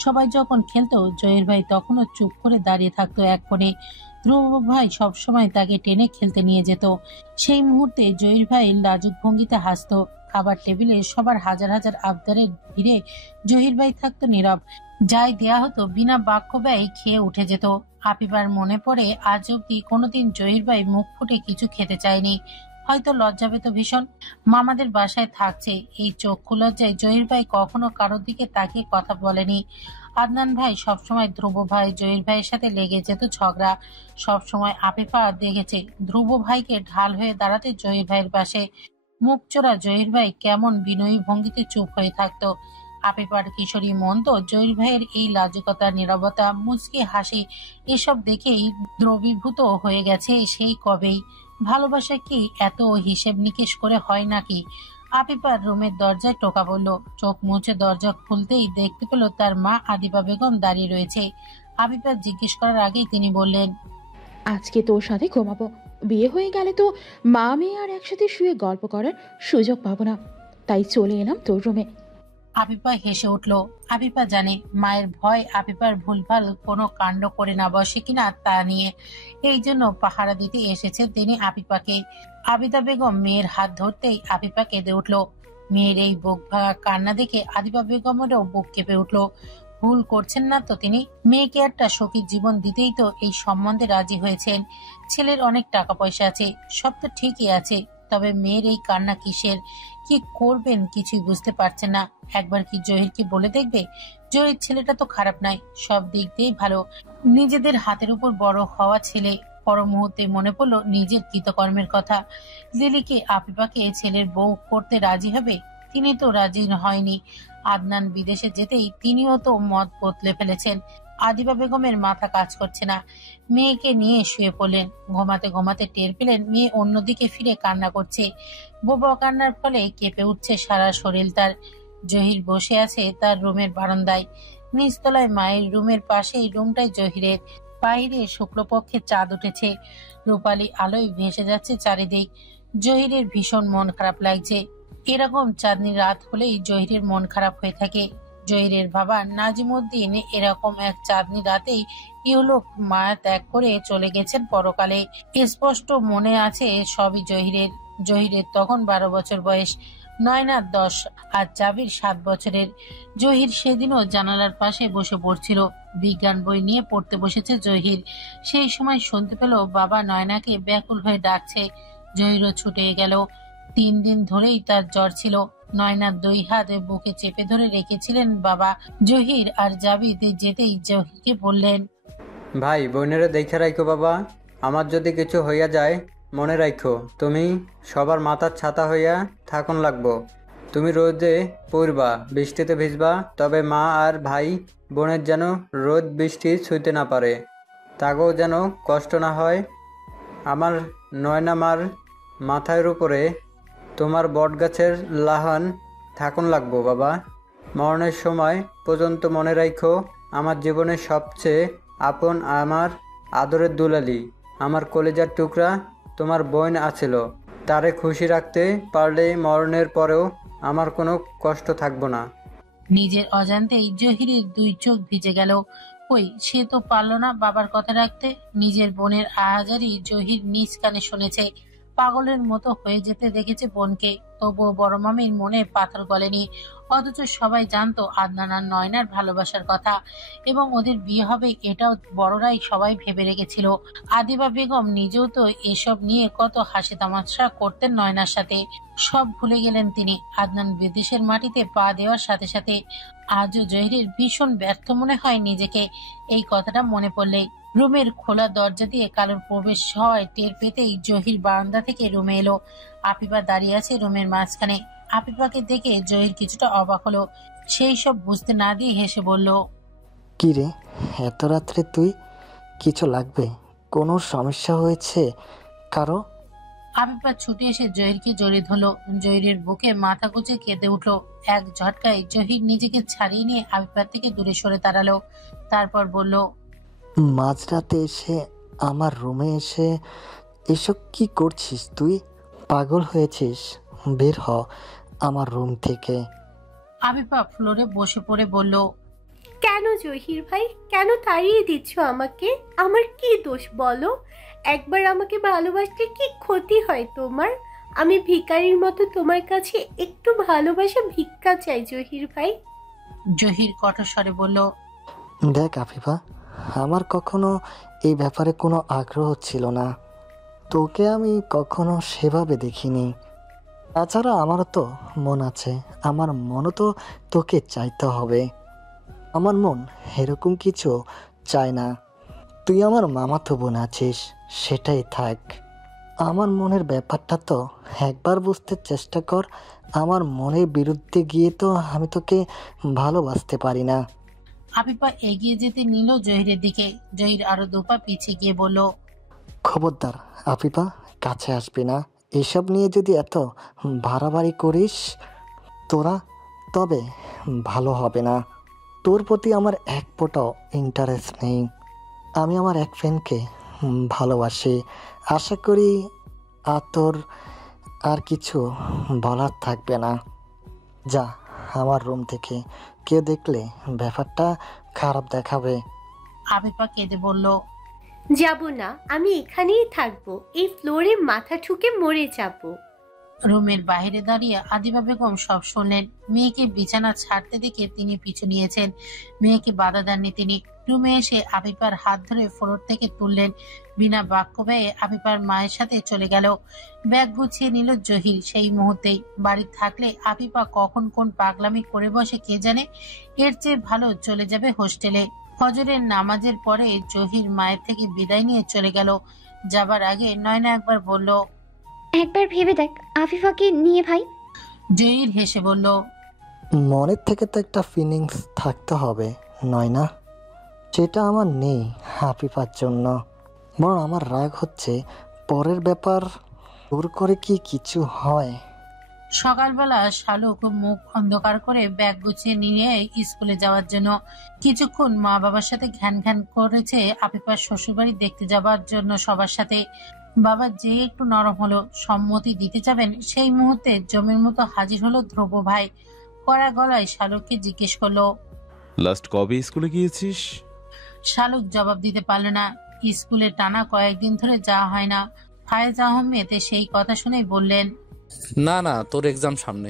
সবাই যখন খেলতো জহির ভাই তখনও চুপ করে দাঁড়িয়ে থাকতো এক কোণে। ধ্রুব ভাই সবসময় তাকে টেনে খেলতে নিয়ে যেত। সেই মুহূর্তে জহির ভাই লাজুক ভঙ্গিতে হাসতো। খাবার টেবিলে সবার হাজার হাজার আবদারের ভিড়ে জহির ভাই থাকতো নীরব। যাই দেয়া হতো বিনা বাক্য ব্যয় খেয়ে উঠে যেত। আপিবার মনে পড়ে আজ অব্দি কোনোদিন জহির ভাই মুখ ফুটে কিছু খেতে চায়নি। হয়তো লজ্জা পেত ভীষণ। মামাদের বাসায় থাকছে, এই চক্ষু লজ্জায় জহির ভাই কখনো কারোর দিকে তাকিয়ে কথা বলেনি। আদনান ভাই সবসময় ধ্রুব ভাই জহির ভাইয়ের সাথে লেগে যেত ঝগড়া। সবসময় আপিফা দেখেছে ধ্রুব ভাইকে ঢাল হয়ে দাঁড়াতে জহির ভাইয়ের পাশে। মুখ চোরা জহির ভাই কেমন বিনয়ী ভঙ্গিতে চুপ হয়ে থাকতো। আপিপার কিশোরী মন তো জহির ভাইয়ের এই লাজুকতা, নীরবতা, মুচকি হাসি এসব দেখেই দ্রবীভূত হয়ে গেছে সেই কবেই। ভালোবাসা কি এত হিসেব নিকেশ করে হয় নাকি? আপিপার রুমের দরজায় টোকা বলল। চোখ মুছে দরজা খুলতেই দেখতে পেল তার মা আদিবা বেগম দাঁড়িয়ে রয়েছে। আপিপা জিজ্ঞেস করার আগেই তিনি বললেন, আজকে তোর সাথে ঘুমাবো। বিয়ে হয়ে গেলে তো মা মেয়ে আর একসাথে শুয়ে গল্প করার সুযোগ পাবো না, তাই চলে এলাম তোর রুমে। আপিপা হেসে উঠল। আপিপা জানে মায়ের ভয় আপিপার ভুলভাল কোনো কাণ্ড করে না বসে কিনা তা নিয়ে। এই জন্য পাহারা দিতে এসেছে তিনি আপিপাকে। আবিদা বেগম মেয়ের হাত ধরতেই আপিপা কেঁদে উঠল। মেয়ের এই বুক ভাঙা কান্না দেখে আদিবা বেগমেরও বুক কেঁপে উঠল। ভুল করছেন না তো তিনি? মেয়েকে একটা সুখী জীবন দিতেই তো এই সম্বন্ধে রাজি হয়েছেন। ছেলের অনেক টাকা পয়সা আছে, সব তো ঠিকই আছে, তবে মেয়ের এই কান্না কিসের? কি করবেন কিছুই বুঝতে পারছেন না। একবার কি জহিরকে বলে দেখবে? জহির ছেলেটা তো খারাপ নয়, সব দিক দিয়েই ভালো। নিজেদের হাতের উপর বড় হওয়া ছেলে। পর মুহূর্তে মনে পড়লো নিজের কৃতকর্মের কথা। লিলিকে আপিপাকে ছেলের বউ করতে রাজি হবে? তিনি তো রাজি হয়নি। আদনান বিদেশে যেতেই তিনিও তো মত বদলে ফেলেছেন। আদিবা বেগমের মাথা কাজ করছে না। মেয়েকে নিয়ে শুয়ে পড়লেন। ঘুমাতে ঘুমাতে টের পেলেন মেয়ে অন্যদিকে ফিরে কান্না করছে। বোবা কান্নার ফলে কেঁপে উঠছে সারা শরীর তার। জহির বসে আছে তার রুমের বারান্দায়। নিচতলায় মায়ের রুমের পাশেই রুমটাই জহিরের। বাইরে শুক্লপক্ষে চাঁদ উঠেছে, রূপালী আলোয় ভেসে যাচ্ছে চারিদিক। জহিরের ভীষণ মন খারাপ লাগছে। এরকম চাঁদনি রাত হলেই জহিরের মন খারাপ হয়ে থাকে। জহিরের বাবা নাজিমুদ্দিন এরকম এক চাঁদনি রাতেই ইহলোক মায়া ত্যাগ করে চলে গেছেন পরকালে। স্পষ্ট মনে আছে সবই জহিরের। জহিরের তখন 12 বছর বয়স, নয়নার 10 আর জাবির 7 বছরের। জহির সেদিনও জানালার পাশে বসে পড়ছিল। বিজ্ঞান বই নিয়ে পড়তে বসেছে জহির। সেই সময় শুনতে পেল বাবা নয়নাকে ব্যাকুল হয়ে ডাকছে। জহিরও ছুটে গেল। 3 দিন ধরেই তার জ্বর ছিল। নয়নার 2 হাত বুকে চেপে ধরে রেখেছিলেন বাবা। জহির আর জাবিদ যেতেই জহিরকে বললেন, ভাই বোনেরা দেখে রাখো বাবা, আমার যদি কিছু হইয়া যায় মনে রাখো তুমি সবার মাথার ছাতা হইয়া থাকুন লাগবো। তুমি রোদে পড়বা, বৃষ্টিতে ভিজবা, তবে মা আর ভাই বোনের যেন রোদ বৃষ্টি ছুঁইতে না পারে, তাকেও যেন কষ্ট না হয়। আমার নয়নামার মাথার উপরে তোমার বটগাছের লাহান থাকুন লাগবো বাবা। মরণের সময় পর্যন্ত মনে রাখো আমার জীবনের সবচেয়ে আপন আমার আদরের দুলালি, আমার কলেজার টুকরা তোমার বোন আছিল। তারে খুশি রাখতে পারলে মরণের পরেও আমার কোনো কষ্ট থাকবো না। নিজের অজান্তেই জহিরের দুই চোখ ভিজে গেল। কই, সে তো পারল না বাবার কথা রাখতে। নিজের বোনের আহাজারি জহির নিজ কানে শুনেছে। পাগলের মতো হয়ে যেতে দেখেছে বোনকে, তবুও বড় মামির মনে পাথর গলেনি। অথচ সবাই জানতো আদনান আর নয়নার ভালোবাসার কথা এবং ওদের বিয়ে হবে, এটাও বড়রাই সবাই ভেবে রেখেছিল। আদিবা বেগম নিজেও তো এসব নিয়ে কত হাসি তামাশা করতেন নয়নার সাথে, সব ভুলে গেলেন তিনি। আদনান বিদেশের মাটিতে পা দেওয়ার সাথে সাথে আজও জহিরের ভীষণ ব্যর্থ মনে হয় নিজেকে এই কথাটা মনে পড়লে। রুমের খোলা দরজা দিয়ে কালোর প্রবেশ হয় টের পেতেই জহির বারান্দা থেকে রুমে এলো। আফিফা দাঁড়িয়ে আছে রুমের মাঝখানে। আফিফাকে দেখে জহির কিছুটা অবাক হলো। সেই সব বুঝতে না দিয়ে হেসে বলল, কি রে, এত রাত্রে তুই? কিছু লাগবে? কোনো সমস্যা হয়েছে কারো? আফিফা ছুটে এসে জহিরকে জড়িয়ে ধরল। জহিরের বুকে মাথা গুঁজে কেঁদে উঠল। এক ঝটকায় জহির নিজেকে ছাড়িয়ে নিয়ে আফিফার থেকে দূরে সরে দাঁড়ালো। তারপর বলল, মাঝরাতে এসে আমার রুমে এসে এসব কি করছিস তুই? পাগল হয়েছিস? বের হ আমার রুম থেকে। আফিফা ফ্লোরে বসে পড়ে বলল, কেন জহির ভাই, কেন তাড়িয়ে দিচ্ছ আমাকে? আমার কি দোষ বলো? একবার আমাকে ভালোবাসলে কি ক্ষতি হয় তোমার? আমি ভিখারির মতো তোমার কাছে একটু ভালোবাসা ভিক্ষা চাই জহির ভাই। জহির কঠোর স্বরে বলল, দেখ আফিফা, আমার কখনো এই ব্যাপারে কোনো আগ্রহ ছিল না। তোকে আমি কখনো সেভাবে দেখিনি। তাছাড়া আমারও তো মন আছে, আমার মনও তো তোকে চাইতে হবে। আমার মন এরকম কিছু চায় না। তুই আমার মামাতো বোন আছিস, সেটাই থাক। আমার মনের ব্যাপারটা তো একবার বুঝতে চেষ্টা কর। আমার মনের বিরুদ্ধে গিয়ে তো আমি তোকে ভালোবাসতে পারি না। আফিফা এগিয়ে যেতে নিল জহিরের দিকে। জহির আরো দুপা পিছিয়ে গিয়ে বলল, খবরদার আফিফা, কাছে আসবি না। এসব নিয়ে যদি এত বাড়াবাড়ি করিস তোরা, তবে ভালো হবে না। তোর প্রতি আমার এক ফোঁটাও ইন্টারেস্ট নেই। আমি আমার এক ফ্রেন্ডকে ভালোবাসি। আশা করি তোর আর কিছু বলার থাকবে না। যা আমার রুম থেকে, কেউ দেখলে ব্যাপারটা খারাপ দেখাবে। আফিফা কেঁদে বলল, যাব না, আমি এখানেই থাকবো। এই ফ্লোরে মাথা ঠুকে মরে যাব। রুমের বাইরে দাঁড়িয়ে আদিবা বেগম সব শুনলেন। মেয়েকে বিছানা ছাড়তে দেখে তিনি পিছু নিয়েছেন। মেয়েকে বাধা দেননি তিনি। রুমে এসে আফিফার হাত ধরে ফ্লোর থেকে তুললেন। বিনা বাক্য ব্যয়ে আফিফার মায়ের সাথে চলে গেল। ব্যাগ গুছিয়ে নিল জহির সেই মুহূর্তেই। বাড়ি থাকলে আফিফা কখন কোন পাগলামি করে বসে কে জানে। এর চেয়ে ভালো চলে যাবে হোস্টেলে। ফজরের নামাজের পরে জহির মায়ের থেকে বিদায় নিয়ে চলে গেল। যাবার আগে নয়না একবার বলল, একবার ভেবে দেখ আফিফাকে নিয়ে ভাই। জহির হেসে বলল, মনের থেকে তো একটা ফিলিংস থাকতে হবে নয়না, সেটা আমার নেই আফিফার জন্য। বরং আমার রাগ হচ্ছে পরের ব্যাপার দূর করে কি কিছু হয়। সকালবেলা শালুক মুখ অন্ধকার করে ব্যাগ গুছিয়ে নিয়ে স্কুলে যাওয়ার জন্য। কিছুক্ষণ মা বাবার সাথে ঘ্যান ঘ্যান করেছে আফিফার শ্বশুরবাড়ি দেখতে যাবার জন্য সবার সাথে। বাবা যে একটু নরম হলো, সম্মতি দিতে যাবেন, সেই মুহূর্তে জমের মতো হাজির হলো ধ্রুব ভাই। কড়া গলায় শালুককে জিজ্ঞেস করলো, লাস্ট কবে স্কুলে গিয়েছিস? শালুক জবাব দিতে পারল না। স্কুলে টানা কয়েকদিন ধরে যাওয়া হয় না। ফায়েজ আহমেদ সেই কথা শুনেই বললেন, না না, তোর এক্সাম সামনে,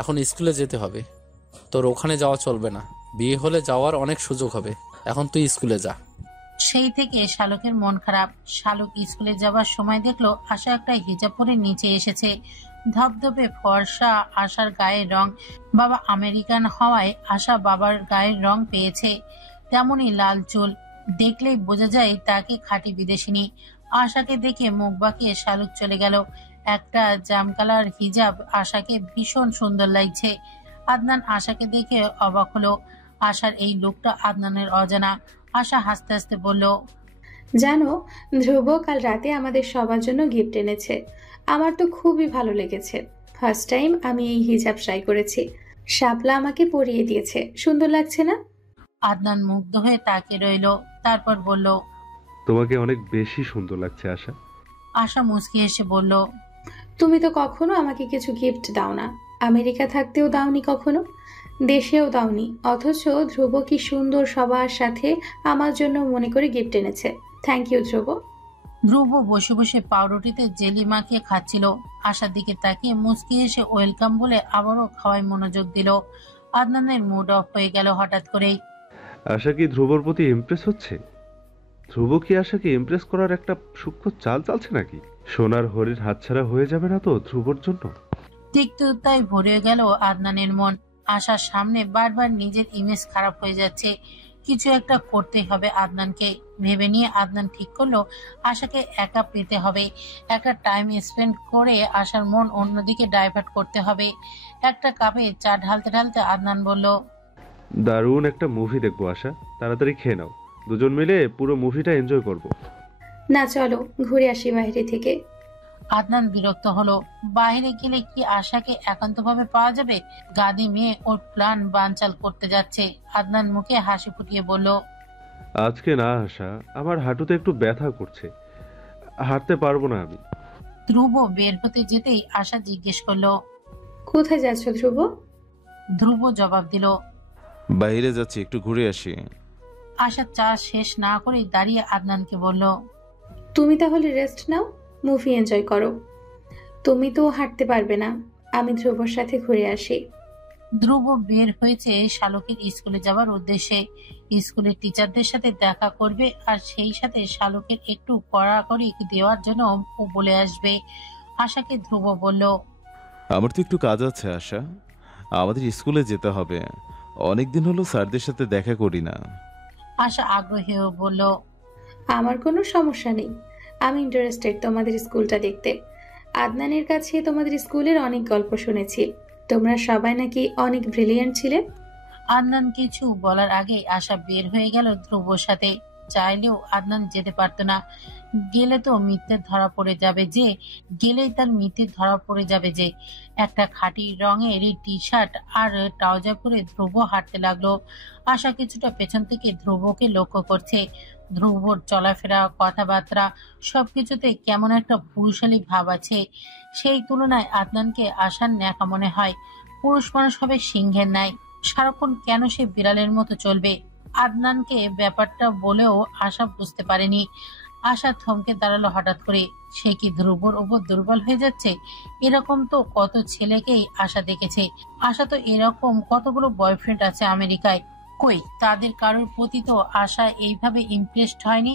এখন স্কুলে যেতে হবে। তোর ওখানে যাওয়া চলবে না। বিয়ে হলে যাওয়ার অনেক সুযোগ হবে, এখন তুই স্কুলে যা। সেই থেকে শালুকের মন খারাপ। শালুক স্কুলে যাবার সময় দেখলো আশা একটা হিজাব পরে নিচে এসেছে। ধবধবে ফর্সা আশার গায়ের রং। বাবা আমেরিকান হওয়ায় আশা বাবার গায়ের রং পেয়েছে। তেমনি লাল চুল, দেখলেই বোঝা যায় তাকে খাঁটি বিদেশিনী। আশাকে দেখে মুখ বাঁকিয়ে শালুক চলে গেল। একটা জাম কালার হিজাব আশাকে ভীষণ সুন্দর লাগছে। আদনান আশাকে দেখে অবাক হলো। আশার এই লুকটা আদনানের অজানা। আশা হাসতে হাসতে বলল, জানো, ধ্রুব কাল রাতে আমাদের সবার জন্য গিফট এনেছে। আমার তো খুবই ভালো লেগেছে। ফার্স্ট টাইম আমি এই হিজাব ট্রাই করেছি। শাপলা আমাকে পরিয়ে দিয়েছে। সুন্দর লাগছে না? আদনান মুগ্ধ হয়ে তাকিয়ে রইল। তারপর বলল, তোমাকে অনেক বেশি সুন্দর লাগছে আশা। আশা মুচকি এসে বলল, তুমি তো কখনো আমাকে কিছু গিফট দাও না। আমেরিকা থাকতেও দাওনি কখনো, দেশেও দাওনি। অথচ ধ্রুব কি সুন্দর সবার সাথে আমার জন্য মনে করে গিফট এনেছে। থ্যাংক ইউ ধ্রুব। ধ্রুব বসে বসে পাউরুটিতে জেলি মাখিয়ে খাচ্ছিল। আশার দিকে তাকিয়ে মুচকি এসে ওয়েলকাম বলে আবারও খাওয়ায় মনোযোগ দিল। আদনানের মুড অফ হয়ে গেল হঠাৎ করেই। আশা কি ধ্রুবর প্রতি ইমপ্রেস হচ্ছে? ধ্রুব কি আশাকে ইমপ্রেস করার একটা সূক্ষ্ম চাল চালছে নাকি? সোনার হরির হাতছাড়া হয়ে যাবে না তো ধ্রুবর জন্য? তিক্ততায় ভরে গেল আদনানের মন। আশার সামনে বারবার নিজের ইমেজ খারাপ হয়ে যাচ্ছে। কিছু একটা করতে হবে আদনানকে। ভেবে নিয়ে আদনান ঠিক করলো আশাকে একা পেতে হবে। একটা টাইম স্পেন্ড করে আশার মন অন্যদিকে ডাইভার্ট করতে হবে। একটা কাপে চা ঢালতে ঢালতে আদনান বলল, দারুণ একটা মুভি দেখবো আশা, তাড়াতাড়ি খেয়ে নাও। দুজন মিলে পুরো মুভিটা এনজয় করব। না, চলো ঘুরে আসি বাইরে থেকে। আদনান বিরক্ত হলো। বাইরে গেলে কি আশাকে একান্তভাবে পাওয়া যাবে? গাদি মেয়ে ওর প্ল্যান বানচাল করতে যাচ্ছে। আদনান মুখে হাসি ফুটিয়ে বলল, আজকে না আশা, আমার হাঁটুতে একটু ব্যথা করছে, হাঁটতে পারবো না আমি। ধ্রুব বের হতে যেতেই আশা জিজ্ঞেস করলো, কোথায় যাচ্ছ ধ্রুব? ধ্রুব জবাব দিল, বাইরে যাচ্ছি, একটু ঘুরে আসি। আশা চা শেষ না করে দাঁড়িয়ে আদনানকে বলল, তুমি তাহলে রেস্ট নাও, মুভি এনজয় করো। তুমি তো হাঁটতে পারবে না, আমি ধ্রুবর সাথে ঘুরে আসি। ধ্রুব বের হয়েছে শালকের স্কুলে যাওয়ার উদ্দেশ্যে। স্কুলের টিচারদের সাথে দেখা করবে আর সেই সাথে শালকের একটু কড়াকড়ি দেওয়ার জন্য বলে আসবে। আশাকে ধ্রুব বলল, আমার তো একটু কাজ আছে আশা, আমাদের স্কুলে যেতে হবে। অনেকদিন হলো স্যারদের সাথে দেখা করি না। আশা আগ্রহী হয়ে বলল, আমার কোনো সমস্যা নেই, আমি ইন্টারেস্টেড তোমাদের স্কুলটা দেখতে। আদনানের কাছে তোমাদের স্কুলের অনেক গল্প শুনেছি। তোমরা সবাই নাকি অনেক ব্রিলিয়ান্ট ছিলে। আদনান কিছু বলার আগে আশা বের হয়ে গেল ধ্রুবর সাথে। চাইলেও আদনান যেতে পারত না। গেলেই তার মিথ্যে ধরা পড়ে যাবে যে। একটা খাঁটি রঙের টি শার্ট আর ট্রাউজার পরে ধ্রুব হাঁটতে লাগলো। আশা কিছুটা পেছন থেকে ধ্রুবকে লক্ষ্য করছে। ধ্রুবর চলাফেরা, কথাবার্তা সবকিছুতে কেমন একটা পুরুষালী ভাব আছে। সেই তুলনায় আদনানকে আশার ন্যাকা মনে হয়। পুরুষ মানুষ হবে সিংহের ন্যায়, সারাক্ষণ কেন সে বিড়ালের মতো চলবে? আদনানকে ব্যাপারটা বলেও আশা বুঝতে পারেনি। আশা থমকে দাঁড়ালো হঠাৎ করে। সে কি ধ্রুবর উপর দুর্বল হয়ে যাচ্ছে? এরকম তো কত ছেলেকেই আশা দেখেছে। আশা তো এরকম কতগুলো বয়ফ্রেন্ড আছে আমেরিকায়। কই তাদের কারোর প্রতি তো আশা এইভাবে ইমপ্রেসড হয়নি।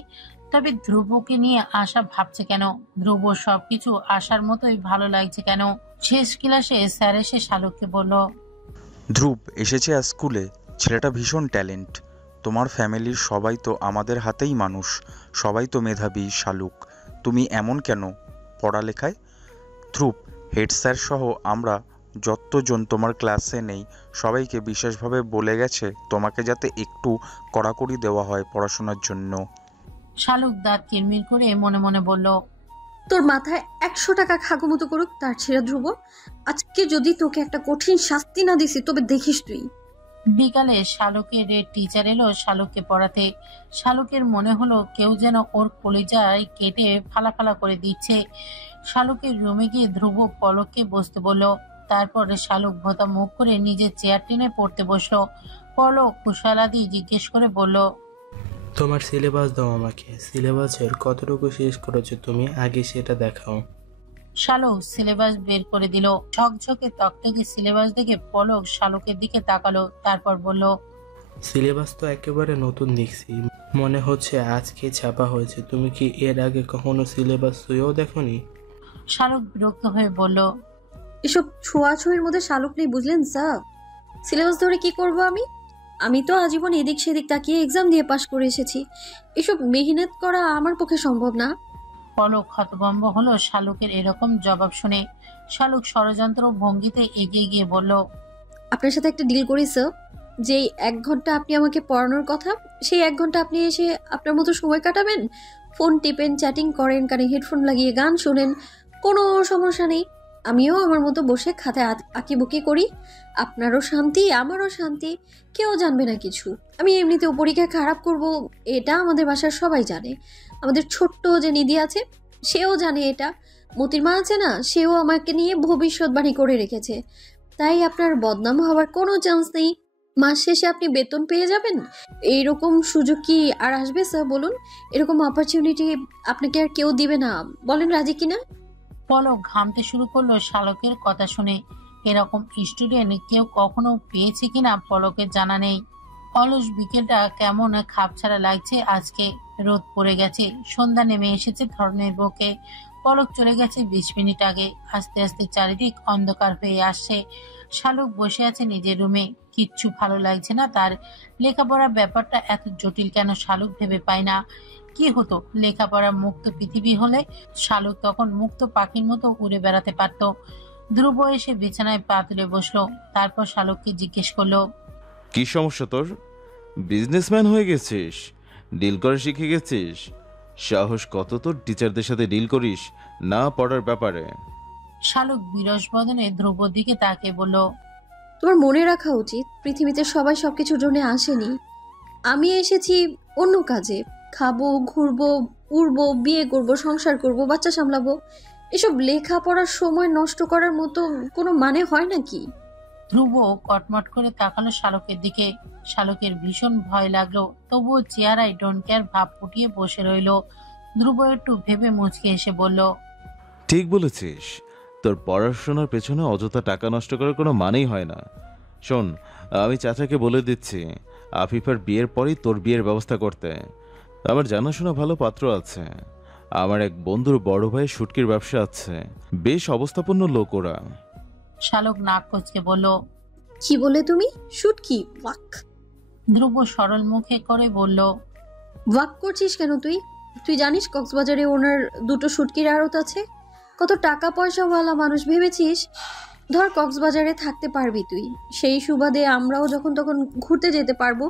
তবে ধ্রুবকে নিয়ে আশা ভাবছে কেন? ধ্রুব সবকিছু আশার মতোই ভালো লাগছে কেন? শেষ ক্লাসে স্যার এসে শালুককে বলল, ধ্রুব এসেছে আজ স্কুলে। ছেলেটা ভীষণ ট্যালেন্ট। তোমার ফ্যামিলির সবাই তো আমাদের হাতেই মানুষ, সবাই তো মেধাবী। শালুক, তুমি এমন কেন পড়ালেখায়? ধ্রুব, হেড স্যার সহ আমরা যতজন তোমার ক্লাসে নেই সবাইকে বিশেষভাবে বলে গেছে তোমাকে যাতে একটু কড়াকড়ি দেওয়া হয় পড়াশোনার জন্য। শালুক দাঁত কিরমির করে মনে মনে বলল, তোর মাথায় 100 টাকা খাগুমতো করুক তার ছেড়ে ধ্রুব, আজকে যদি তোকে একটা কঠিন শাস্তি না দিছি তবে দেখিস তুই। বিকালে শালুকের টিচার এলো শালুককে পড়াতে। শালুকের মনে হলো কেউ যেন ওর কলিজায় কেটে ফালা করে দিচ্ছে। শালুকের রুমে গিয়ে ধ্রুব পলককে বসতে বলল। তারপর শালুক ভোতা মুখ করে নিজের চেয়ার টেনে পড়তে বসলো। পলক কুশালাদি জিজ্ঞেস করে বলল, তোমার সিলেবাস দাও আমাকে। সিলেবাসের কতটুকু শেষ করেছো তুমি, আগে সেটা দেখাও। শালুক সিলেবাস বের করে দিল। ঝকঝকে তকতকে সিলেবাস দেখে পলক শালুকের দিকে তাকালো। তারপর বলল, সিলেবাস তো একেবারে নতুন দেখছি, মনে হচ্ছে আজকে ছাপা হয়েছে। তুমি কি এর আগে কখনো সিলেবাস ছুঁয়েও দেখোনি? শালুক বিরক্ত হয়ে বলল, এসব ছোঁয়াছুঁয়ির মধ্যে শালুক নেই, বুঝলেন স্যার? সিলেবাস ধরে কি করব আমি তো আজীবন এদিক সেদিক তাকিয়ে এক্সাম দিয়ে পাশ করে এসেছি। এসব মেহনত করা আমার পক্ষে সম্ভব না। পলক হতভম্ব হলো শালুকের এরকম জবাব শুনে। শালুক ষড়যন্ত্র ভঙ্গিতে এগিয়ে গিয়ে বলল, আপনার সাথে একটা ডিল করি স্যার। যেই 1 ঘন্টা আপনি আমাকে পড়ানোর কথা, সেই 1 ঘন্টা আপনি এসে আপনার মতো সময় কাটাবেন, ফোন টিপেন, চ্যাটিং করেন, কানে হেডফোন লাগিয়ে গান শোনেন, কোনো সমস্যা নেই। আমিও আমার মতো বসে খাতায় আঁকিবুকি করি, আপনারও শান্তি আমারও শান্তি, কেউ জানবে না কিছু। আমি এমনিতেও পরীক্ষা খারাপ করব, এটা আমাদের বাসার সবাই জানে। আমাদের ছোট্ট যে নিধি আছে সেও জানে এটা। মতির মা আছে না, সেও আমাকে নিয়ে ভবিষ্যৎবাণী করে রেখেছে। তাই আপনার বদনাম হওয়ার কোনো চান্স নেই। মাস শেষে আপনি বেতন পেয়ে যাবেন। এইরকম সুযোগ কি আর আসবে স্যার বলুন? এরকম অপরচুনিটি আপনাকে আর কেউ দিবে না। বলেন রাজি কিনা? পলক ঘামতে শুরু করলো শালকের কথা শুনে। এরকম স্টুডেন্ট কেউ কখনো পেয়েছে কিনা পলকের জানা নেই। অলস বিকেলটা কেমন খাপছাড়া লাগছে আজকে। রোদ পড়ে গেছে, সন্ধ্যা নেমে এসেছে ধরনের বুকে। পলক চলে গেছে 20 মিনিট আগে। আস্তে আস্তে চারিদিক অন্ধকার হয়ে আসছে। শালুক বসে আছে নিজের রুমে। কিচ্ছু ভালো লাগছে না তার। লেখাপড়ার ব্যাপারটা এত জটিল কেন শালুক ভেবে পায় না। কি হতো লেখাপড়া মুক্ত পৃথিবী হলে? শালুক তখন মুক্ত পাখির মতো উড়ে বেড়াতে পারত। ধ্রুব এসে বিছানায় পা তুলে বসলো। তারপর শালুককে জিজ্ঞেস করলো, কি সমস্যা তোর? বিজনেসম্যান হয়ে গেছিস, ডিল করা শিখে গেছিস। সাহস কত তোর টিচারদের সাথে ডিল করিস না পড়ার ব্যাপারে? শালুক বিরস বদনে ধ্রুবর দিকে তাকিয়ে বলল, তোমার মনে রাখা উচিত পৃথিবীতে সবাই সবকিছুর জন্য আসেনি। আমি এসেছি অন্য কাজে। খাবো, ঘুরবো, উড়বো, বিয়ে করব, সংসার করব, বাচ্চা সামলাবো। এসব লেখাপড়ার সময় নষ্ট করার মতো কোনো মানে হয় নাকি? ধ্রুব কটমট করে তাকালো শালকের দিকে। শালকের ভীষণ ভয় লাগলো, তবুও চেহারায় ডোন্ট কেয়ার ভাব ফুটিয়ে বসে রইল। ধ্রুব একটু ভেবে মুচকে এসে বলল, ঠিক বলেছিস, তোর পড়াশোনার পেছনে অযথা টাকা নষ্ট করার কোনো মানেই হয় না। শোন, আমি চাচাকে বলে দিচ্ছি আফিফার বিয়ের পরই তোর বিয়ের ব্যবস্থা করতে। আমার জানাশোনা ভালো পাত্র আছে। আমার এক বন্ধুর বড় ভাই শুটকির ব্যবসা আছে, বেশ অবস্থাপন্ন লোক ওরা। শালক নাক কুঁচকে বলল, কি বলে তুমি? শুটকি? ওয়াক! ধ্রুব সরল মুখে করে বলল, ওয়াক করছিস কেন তুই? তুই জানিস কক্সবাজারে ওনার 2টো শুটকির আড়ত আছে? কত টাকা পয়সাওয়ালা মানুষ ভেবেছিস? ধর কক্সবাজারে থাকতে পারবি তুই, সেই সুবাদে আমরাও যখন তখন ঘুরতে যেতে পারবো।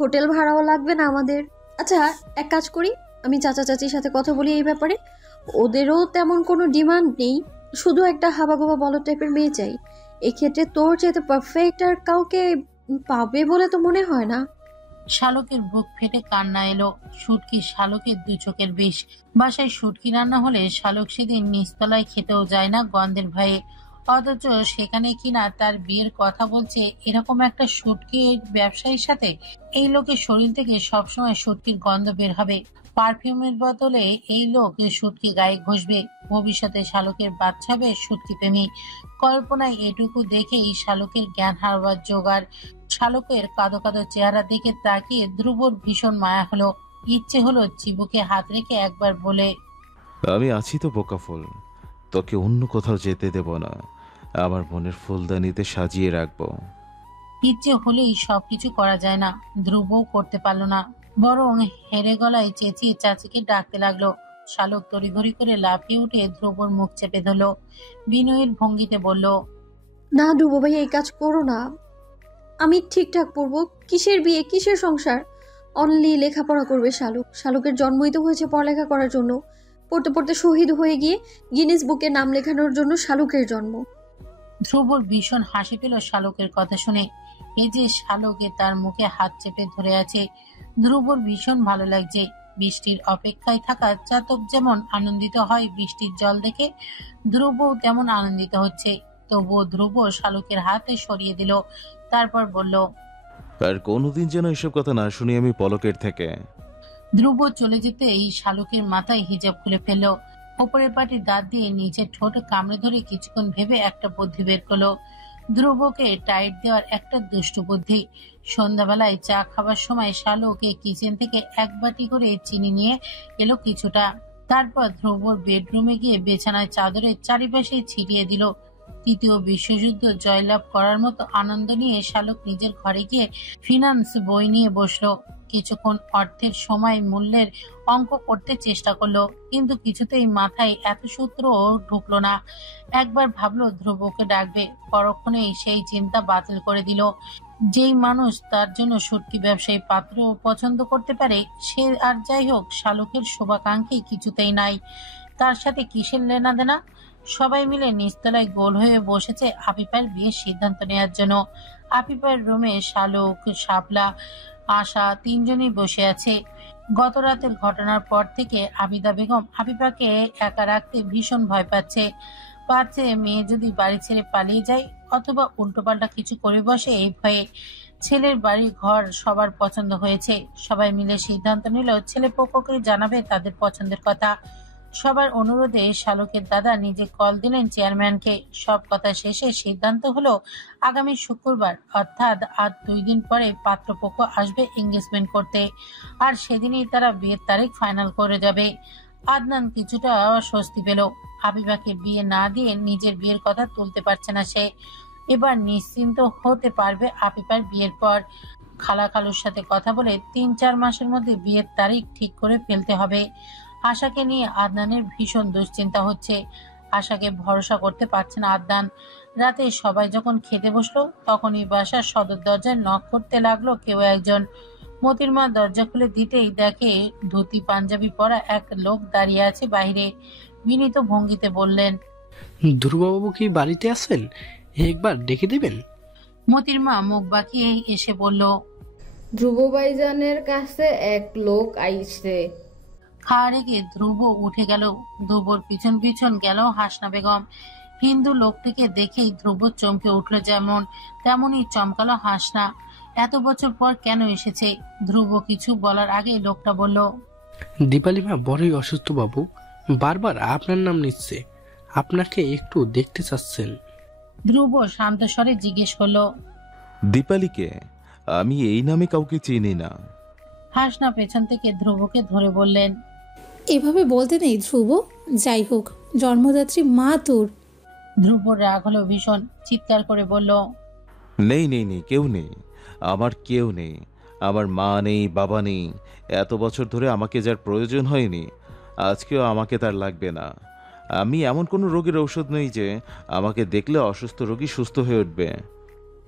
হোটেল ভাড়াও লাগবে না আমাদের। আচ্ছা, এক কাজ করি, আমি চাচা চাচির সাথে কথা বলি এই ব্যাপারে। ওদেরও তেমন কোনো ডিমান্ড নেই, শুধু একটা হাবাগোবা বলদ টাইপের মেয়ে চাই। এক্ষেত্রে তোর চাইতে পারফেক্ট আর কাউকে পাবে বলে তো মনে হয় না। শালকের বুক ফেটে কান্না এলো। শুটকি শালকের 2 চোখের বিষ। বাসায় শুটকি রান্না হলে শালক সেদিন নিচতলায় খেতেও যায় না গন্ধের ভয়ে। অথচ সেখানে কিনা তার বিয়ের কথা বলছে এরকম একটা শুটকির ব্যবসায়ীর সাথে। এই লোকের শরীর থেকে সবসময় শুটকির গন্ধ বের হবে। পারফিউমের বদলে এই লোক শুটকি গায়ে ঘষবে। ভবিষ্যতে শালকের বাচ্চা হবে শুটকি প্রেমী। কল্পনায় এটুকু দেখেই শালকের জ্ঞান হারাবার জোগাড়। শালকের কাঁদো কাঁদো চেহারা দিকে তাকিয়ে ধ্রুবর ভীষণ মায়া হলো। ইচ্ছে হলো চিবুকে হাত রেখে একবার বলে, আমি আছি তো বোকা ফুল, তোকে অন্য কোথাও যেতে দেব না। আমার মনের ফুলদানিতে সাজিয়ে রাখবো। ইচ্ছে হলেই সবকিছু করা যায় না। ধ্রুবও করতে পারল না, বরং হেরে গলায় চেঁচিয়ে চাচিকে ডাকতে লাগলো। শালক তড়িঘড়ি করে লাফিয়ে উঠে ধ্রুবর মুখ চেপে ধরল। বিনয়ের ভঙ্গিতে বলল, না ডুবো ভাই, এই কাজ করো না। আমি ঠিকঠাক পড়বো। কিসের বিয়ে, কিসের সংসার? অনলি লেখাপড়া করবে শালুক। শালুকের জন্মই তো হয়েছে পড়ালেখা করার জন্য। পড়তে পড়তে শহীদ হয়ে গিয়ে গিনেস বুকে নাম লেখানোর জন্য শালুকের জন্ম। ধ্রুবর ভীষণ হাসি পেল শালকের কথা শুনে। এই যে শালকে তার মুখে হাত চেপে ধরে আছে, ধ্রুবর ভীষণ ভালো লাগছে। বৃষ্টির অপেক্ষায় থাকা চাতক যেমন আনন্দিত হয় বৃষ্টির জল দেখে, ধ্রুবও তেমন আনন্দিত হচ্ছে। তবুও ধ্রুব শালকের হাতে সরিয়ে দিল। তারপর বলল, আর কোনোদিন যেন এসব কথা না শুনি আমি পলকের থেকে। ধ্রুব চলে যেতে এই শালকের মাথায় হিজাব খুলে ফেলল। ওপরের পাটির দাঁত দিয়ে নিচের ঠোঁট কামড়ে ধরে কিছুক্ষণ ভেবে একটা বুদ্ধি বের করলো। ধ্রুবকে টাইট দেওয়ার একটা দুষ্টু বুদ্ধি। সন্ধ্যাবেলায় চা খাবার সময় শালকে কিচেন থেকে 1 বাটি করে চিনি নিয়ে এলো কিছুটা। তারপর ধ্রুবর বেডরুমে গিয়ে বিছানায় চাদরের চারিপাশে ছিটিয়ে দিল। 3য় বিশ্বযুদ্ধ জয়লাভ করার মতো আনন্দ নিয়ে শালক নিজের ঘরে গিয়ে ফিনান্স বই নিয়ে বসলো। কিছুক্ষণ অর্থের সময় মূল্যের অঙ্ক করতে চেষ্টা করলো, কিন্তু কিছুতেই মাথায় এত সূত্র ঢুকলো না। একবার ভাবলো ধ্রুবকে ডাকবে, পরক্ষণেই সেই চিন্তা বাতিল করে দিল। যেই মানুষ তার জন্য সত্যি ব্যবসায়ী পাত্র পছন্দ করতে পারে, সে আর যাই হোক শালুকের শুভাকাঙ্ক্ষী কিছুতেই নাই। তার সাথে কিসের লেনা দেনা? সবাই মিলে নিচতলায় গোল হয়ে বসেছে আফিফার বিয়ের সিদ্ধান্ত নেওয়ার জন্য। আফিফার রুমে শালুক, শাপলা, আশা তিনজনই বসে আছে। গত রাতের ঘটনার পর থেকে আবিদা বেগম আফিফাকে একা রাখতে ভীষণ ভয় পাচ্ছে। মেয়ে যদি বাড়ি ছেড়ে পালিয়ে যায় অথবা উল্টোপাল্টা কিছু করে বসে, এই ভয়ে। ছেলের বাড়ি ঘর সবার পছন্দ হয়েছে। সবাই মিলে সিদ্ধান্ত নিল ছেলে পক্ষকে জানাবে তাদের পছন্দের কথা। সবার অনুরোধে শালুকের দাদা নিজে কল দিলেন চেয়ারম্যানকে। সব কথা শেষে সিদ্ধান্ত হলো আগামী শুক্রবার অর্থাৎ আর 2 দিন পরে পাত্রপক্ষ আসবে এঙ্গেজমেন্ট করতে, আর সেদিনই তারা বিয়ের তারিখ ফাইনাল করে যাবে। আদনান কিছুটা স্বস্তি পেল। আবিবাকে বিয়ে না দিয়ে নিজের বিয়ের কথা তুলতে পারছে না সে। এবার নিশ্চিন্ত হতে পারবে আফিফার বিয়ের পর। খালা খালুর সাথে কথা বলে 3-4 মাসের মধ্যে বিয়ের তারিখ ঠিক করে ফেলতে হবে। আশাকে নিয়ে আদনানের ভীষণ দুশ্চিন্তা হচ্ছে। আশাকে ভরসা করতে পারছে না আদনান। রাতে সবাই যখন খেতে বসলো তখনই বাসার সদর দরজায় নক করতে লাগলো কেউ একজন। মতির মা দরজা খুলে দিতেই দেখে ধুতি পাঞ্জাবি পরা এক লোক দাঁড়িয়ে আছে বাইরে। বিনীত ভঙ্গিতে বললেন, ধ্রুববাবু কি বাড়িতে আছেন? একবার ডেকে দেবেন। মতির মা মুখ বাঁকিয়ে এসে বলল, ধ্রুব ভাইজানের কাছে এক লোক আইছে। খাওয়া রেখে ধ্রুব উঠে গেল। ধ্রুবর পিছন পিছন গেল হাসনা বেগম। হিন্দু লোকটিকে দেখেই ধ্রুব চমকে উঠল, যেমন তেমনই চমকালো হাসনা। এত বছর পর কেন এসেছে? ধ্রুব কিছু বলার আগে লোকটা বলল, দীপালি মা বড়ই অসুস্থ বাবু, বারবার আপনার নাম নিচ্ছে, আপনাকে একটু দেখতে চাচ্ছেন। ধ্রুব শান্ত স্বরে জিজ্ঞেস করলো, দীপালিকে? আমি এই নামে কাউকে চিনি না। হাসনা পেছন থেকে ধ্রুবকে ধরে বললেন, এভাবে বলতে নেই ধ্রুব, যাই হোক জন্মদাত্রী মা তোর। ধ্রুব রাগ হলো ভীষণ, চিৎকার করে বলল, নেই নেই নেই, কেউ নেই, আমার কেউ নেই। আমার মা নেই, বাবা নেই। এত বছর ধরে আমাকে যার প্রয়োজন হয়নি, আজকেও আমাকে তার লাগবে না। আমি এমন কোনো রোগের ঔষধ নই যে আমাকে দেখলে অসুস্থ রোগী সুস্থ হয়ে উঠবে।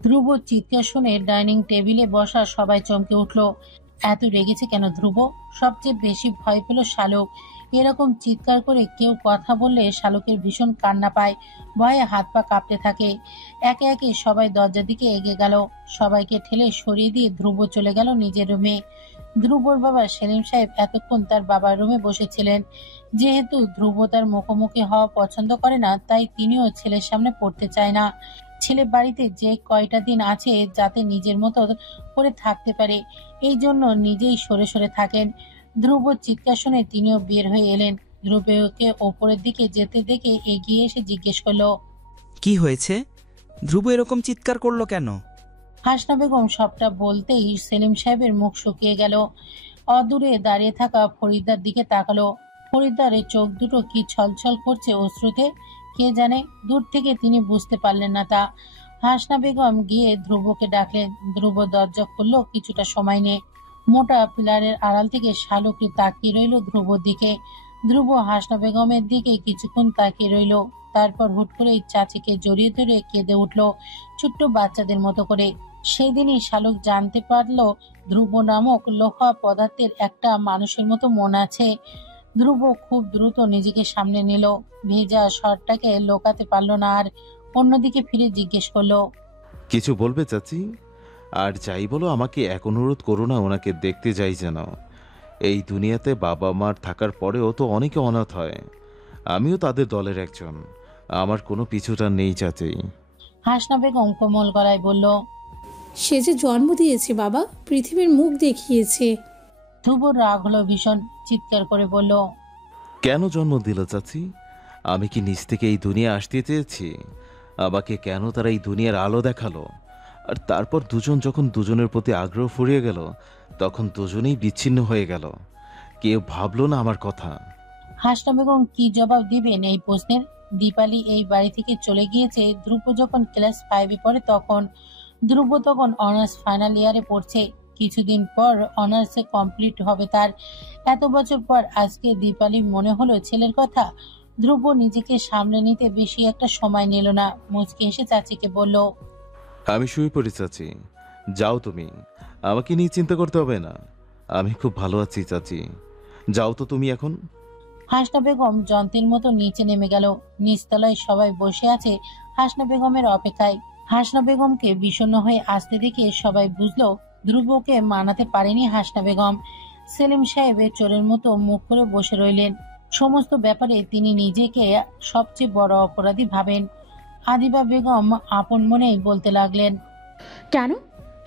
ধ্রুব চিৎকার শুনে ডাইনিং টেবিলে বসা সবাই চমকে উঠল। এত রেগেছে কেন ধ্রুব? সবচেয়ে বেশি ভয় পেল শালুক। এরকম চিৎকার করে কেউ কথা বললে শালুকের ভীষণ কান্না পায়, ভয়ে হাত পা কাঁপতে থাকে। একে একে সবাই দরজার দিকে এগিয়ে গেল। সবাইকে ঠেলে সরিয়ে দিয়ে ধ্রুব চলে গেল নিজের রুমে। ধ্রুবর বাবা সেলিম সাহেব এতক্ষণ তার বাবার রুমে বসেছিলেন। যেহেতু ধ্রুব তার মুখোমুখি হওয়া পছন্দ করে না, তাই তিনিও ছেলের সামনে পড়তে চায় না। ছেলে বাড়িতে যে কয়টা দিন আছে যাতে নিজের মতো করে থাকতে পারে, এই জন্য নিজেই সরে সরে থাকেন। ধ্রুব চিৎকার শুনে তিনিও বের হয়ে এলেন। ধ্রুবকে ওপরের দিকে যেতে দেখে এগিয়ে এসে জিজ্ঞেস করলো, কি হয়েছে? ধ্রুব এরকম চিৎকার করলো কেন? হাসনা বেগম সবটা বলতেই সেলিম সাহেবের মুখ শুকিয়ে গেল। অদূরে দাঁড়িয়ে থাকা ফরিদার দিকে তাকালো। ফরিদারের চোখ দুটো কি ছলছল করছে অশ্রুতে, কে জানে। দূর থেকে তিনি বুঝতে পারলেন না তা। হাসনা বেগম গিয়ে ধ্রুবকে ডাকলেন। ধ্রুব দরজা খুললো কিছুটা সময় নিয়ে। মোটা পিলারের আড়াল থেকে শালুকে তাকিয়ে রইল ধ্রুবর দিকে। ধ্রুব হাসনা বেগমের দিকে কিছুক্ষণ তাকিয়ে রইল। তারপর হুট করে চাচিকে জড়িয়ে ধরে কেঁদে উঠল, ছোট্ট বাচ্চাদের মতো করে। সেদিনই শালুক জানতে পারল ধ্রুব নামক লোহা পদার্থের একটা মানুষের মতো মন আছে। ধ্রুব খুব দ্রুত নিজেকে সামনে নিল। ভেজা শরটাকে লোকাতে পারল না আর। অন্যদিকে ফিরে জিজ্ঞেস করলো, কিছু বলবে চাচি? আর যাই বলো, আমাকে এক অনুরোধ করো না, ওনাকে দেখতে যাই যেন। এই দুনিয়াতে বাবা মার থাকার পরেও তো অনেকে অনাথ হয়, আমিও তাদের দলের একজন। আমার কোনো পিছুটান নেই চাচি। হাসনা বেগম কোমল গলায় বলল, সে যে জন্ম দিয়েছে বাবা, পৃথিবীর মুখ দেখিয়েছে। ধ্রুব রাগ হলো ভীষণ, চিৎকার করে বলল, কেন জন্ম দিল চাচি? আমি কি নিজ থেকে এই দুনিয়া আসতে চেয়েছি? আমাকে কেন তারা এই দুনিয়ার আলো দেখালো? আর তারপর দুজন যখন দুজনের প্রতি আগ্রহ ফুরিয়ে গেল, তখন দুজনেই বিচ্ছিন্ন হয়ে গেল। কেউ ভাবলো না আমার কথা। হাসনা বেগম কি জবাব দিবেন এই প্রশ্নের? দীপালি এই বাড়ি থেকে চলে গিয়েছে ধ্রুব যখন ক্লাস 5-এ পড়ে তখন। ধ্রুব তখন অনার্স ফাইনাল ইয়ারে পড়ছে। কিছুদিন পর অনার্সে কমপ্লিট হবে তার। এত বছর পর আজকে দীপালি মনে হলো ছেলের কথা। ধ্রুব নিজেকে সামলে নিতে বেশি একটা সময় নিল না, মুচকি এসে চাচিকে বলল, আমি শুয়ে পড়ি চাচি, যাও তুমি, আমাকে নিয়ে চিন্তা করতে হবে না, আমি খুব ভালো আছি চাচি, যাও তো তুমি এখন। হাসনা বেগম যন্ত্রের মতো নিচে নেমে গেল। নিচতলায় সবাই বসে আছে হাসনা বেগমের অপেক্ষায়। হাসনা বেগমকে বিষণ্ণ হয়ে আসতে দেখে সবাই বুঝলো ধ্রুবকে মানাতে পারেনি হাসনা বেগম। সেলিম সাহেবের চোরের মতো মুখ করে বসে রইলেন। সমস্ত ব্যাপারে তিনি নিজেকে সবচেয়ে বড় অপরাধী ভাবেন। আদিবা বেগম আপন মনেই বলতে লাগলেন, কেন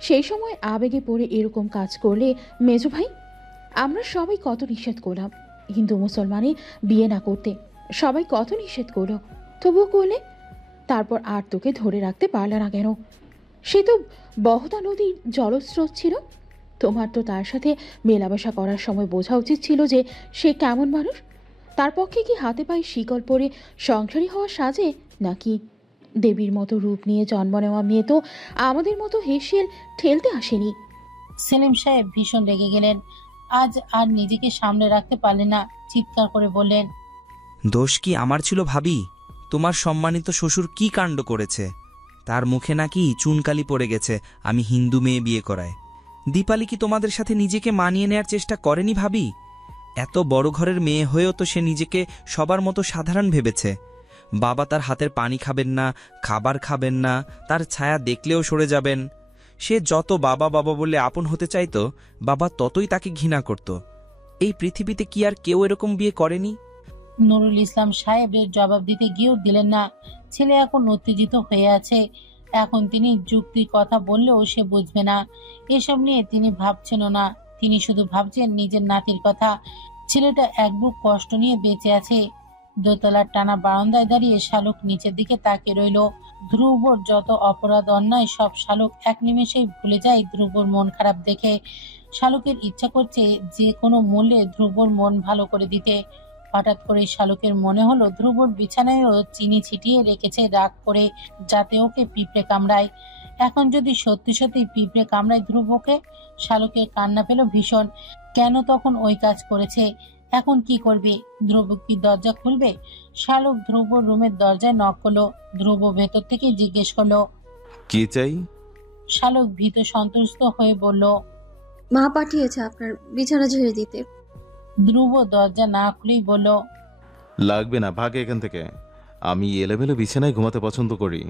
সেই সময় আবেগে পড়ে এরকম কাজ করলে মেজো ভাই? আমরা সবাই কত নিষেধ করলাম হিন্দু মুসলমানে বিয়ে না করতে, সবাই কত নিষেধ করলো, তবুও করলে। তারপর আর তোকে ধরে রাখতে পারলে না কেন? সে তো বহতা নদীর জলস্রোত ছিল। তোমার তো তার সাথে মেলামেশা করার সময় বোঝা উচিত ছিল যে সে কেমন মানুষ। তার পক্ষে কি হাতে পায়ে শিকল পরে সংসারী হওয়া সাজে নাকি? দেবীর মতো রূপ নিয়ে জন্ম নেওয়া মেয়ে তো আমাদের মতো হেসেল ঠেলতে আসেনি। সেলিম সাহেব ভীষণ রেগে গেলেন। আজ আর নিজেকে সামনে রাখতে পারলেন না, চিৎকার করে বললেন, দোষ কি আমার ছিল ভাবি? তোমার সম্মানিত শ্বশুর কি কাণ্ড করেছে? তার মুখে নাকি চুনকালি পড়ে গেছে আমি হিন্দু মেয়ে বিয়ে করায়। দীপালি কি তোমাদের সাথে নিজেকে মানিয়ে নেয়ার চেষ্টা করেনি ভাবি? এত বড় ঘরের মেয়ে হয়েও তো সে নিজেকে সবার মতো সাধারণ ভেবেছে। বাবা তার হাতের পানি খাবেন না, খাবার খাবেন না, তার ছায়া দেখলেও সরে যাবেন। সে যত বাবা বাবা বলে আপন হতে চাইতো, বাবা ততই তাকে ঘৃণা করত। এই পৃথিবীতে কি আর কেউ এরকম বিয়ে করেনি? নুরুল ইসলাম সাহেবের জবাব দিতে গিয়েও দিলেন না। ছেলে এখন উত্তেজিত হয়ে আছে। এখন তিনি যুক্তির কথা বললেও সে বুঝবে না। এসব নিয়ে তিনি ভাবছেনও না, তিনি শুধু ভাবছেন নিজের নাতির কথা। ছেলেটা এক বুক কষ্ট নিয়ে বেঁচে আছে। দোতলার টানা বারান্দায় দাঁড়িয়ে শালুক নিচের দিকে তাকিয়ে রইল। ধ্রুবর যত অপরাধ অন্যায় সব শালুক এক নিমেষেই ভুলে যায় ধ্রুবর মন খারাপ দেখে। শালুকের ইচ্ছা করছে যে কোনো মূল্যে ধ্রুবর মন ভালো করে দিতে। হঠাৎ করে শালুকের মনে হলো ধ্রুবর বিছানায়ও চিনি ছিটিয়ে রেখেছে রাগ করে, যাতে ওকে পিঁপড়ে কামড়ায়। এখন যদি সত্যি সত্যি পিঁপড়ে কামড়ায় ধ্রুবকে? শালুকের কান্না পেল ভীষণ। কেন তখন ওই কাজ করেছে? এখন কি করবে? ধ্রুব কি দরজা খুলবে? শালুক ধ্রুবর রুমের দরজায় নক করলো। ধ্রুব ভেতর থেকে জিজ্ঞেস করলো, কি চাই? শালুক ভীত সন্ত্রস্ত হয়ে বলল, মা পাঠিয়েছে আপনার বিছানা ঝেড়ে দিতে। ধ্রুব দরজা না খুলেই বলল, লাগবে না, ভাগে এখান থেকে, আমি এলোমেলো বিছানায় ঘুমাতে পছন্দ করি।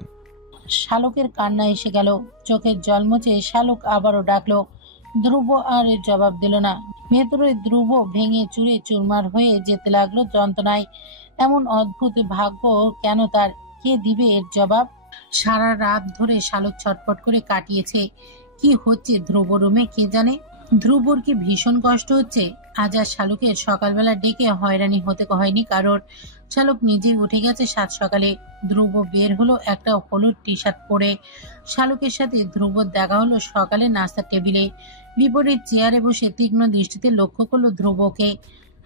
শালুকের কান্না এসে গেল। চোখের জল মুছে শালুক আবারও ডাকলো। ধ্রুব আর এর জবাব দিল না। ভেতরে ধ্রুব ভেঙে চুরে চুরমার হয়ে যেতে লাগলো যন্ত্রণায়। এমন অদ্ভুত ভাগ্য কেন তার? কে দিবে এর জবাব? সারা রাত ধরে শালুক ছটফট করে কাটিয়েছে। কি হচ্ছে ধ্রুব রুমে কে জানে। ধ্রুবর কি ভীষণ কষ্ট হচ্ছে। আজ আর শালুকের সকালবেলা ডেকে হয়রানি হতে হয়নি কারোর। শালুক নিজেই উঠে গেছে সাত সকালে। ধ্রুব বের হলো একটা হলুদ টি শার্ট পরে। শালুকের সাথে ধ্রুবর দেখা হলো সকালে নাস্তার টেবিলে। বিপরীত চেয়ারে বসে তীক্ষ্ণ দৃষ্টিতে লক্ষ্য করলো ধ্রুবকে।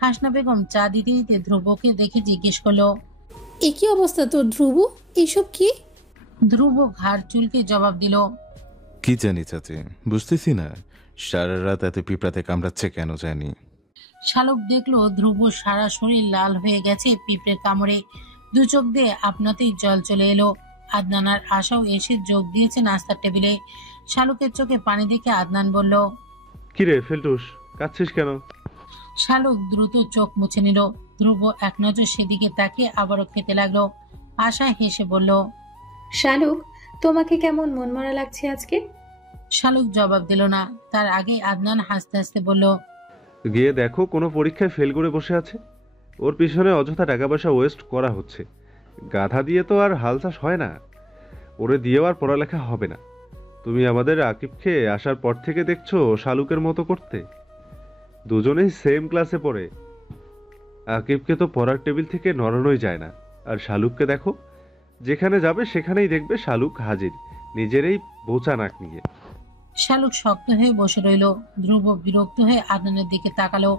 হাসনা বেগম চা দিতে দিতে ধ্রুবকে দেখে জিজ্ঞেস করলো, একই অবস্থা তোর ধ্রুব? এসব কি? ধ্রুব ঘাড় চুলকে জবাব দিল, কি জানি চাচি, বুঝতেছি না সারা রাত এত পিঁপড়াতে কামড়াচ্ছে কেন জানি। শালুক দেখলো ধ্রুব সারা শরীর লাল হয়ে গেছে পিঁপড়ের কামড়ে। দু চোখ দিয়ে আপনাতেই জল চলে এলো। আদনান আর আশাও এসে যোগ দিয়েছে নাস্তার টেবিলে। শালুকের চোখে পানি দেখে আদনান বলল, কিরে ফেলটুস, কাঁদছিস কেন? শালুক দ্রুত চোখ মুছে নিল। ধ্রুব এক নজর সেদিকে তাকিয়ে আবারও খেতে লাগলো। আশা হেসে বলল, শালুক, তোমাকে কেমন মনমরা লাগছে আজকে? শালুক জবাব দিল না। তার আগে আদনান হাসতে হাসতে বলল, গিয়ে দেখো কোনো পরীক্ষায় ফেল করে বসে আছে। ওর পিছনে অযথা টাকা পয়সা ওয়েস্ট করা হচ্ছে। গাধা দিয়ে তো আর হাল চাষ হয় না। ওরে দিয়েও আর পড়ালেখা হবে না। তুমি আমাদের আকিবকে আসার পর থেকে দেখছো শালুকের মতো করতে। দুজনেই সেম ক্লাসে পড়ে। আকিবকে তো পড়ার টেবিল থেকে নড়ানোই যায় না। আর শালুককে দেখো, যেখানে যাবে সেখানেই দেখবে শালুক হাজির, নিজেরই বোচা নাক নিয়ে। শালুক শক্ত হয়ে বসে রইল। ধ্রুব বিরক্ত হয়ে আদনানের দিকে তাকালো।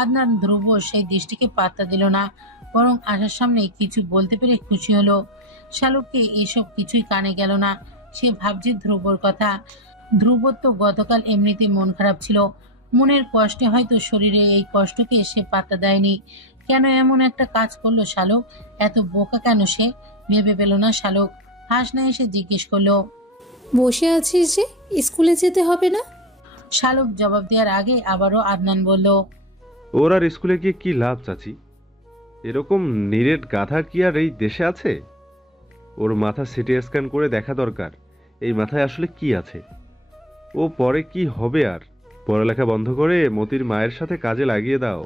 আদনান ধ্রুব সেই দৃষ্টিকে পাত্তা দিল না, বরং আশার সামনে কিছু বলতে পেরে খুশি হলো। শালুককে এসব কিছুই কানে গেল না। সে ভাবছে ধ্রুবর কথা। ধ্রুবর তো গতকাল এমনিতেই মন খারাপ ছিল, মনের কষ্টে হয়তো শরীরে এই কষ্টকে সে পাত্তা দেয়নি। কেন এমন একটা কাজ করলো শালুক? এত বোকা কেন সে? ভেবে পেল না শালুক। হাসনা এসে জিজ্ঞেস করলো, বসে আছিস যে, স্কুলে যেতে হবে না? শালুক জবাব দেওয়ার আগে আবারও আদনান বলল, ওর আর স্কুলে গিয়ে কি লাভ চাচি? এরকম নিরেট গাধা কি আর এই দেশে আছে? ওর মাথা সিটি স্ক্যান করে দেখা দরকার, এই মাথায় আসলে কি আছে। ও পরে কি হবে? আর পড়ালেখা বন্ধ করে মতির মায়ের সাথে কাজে লাগিয়ে দাও।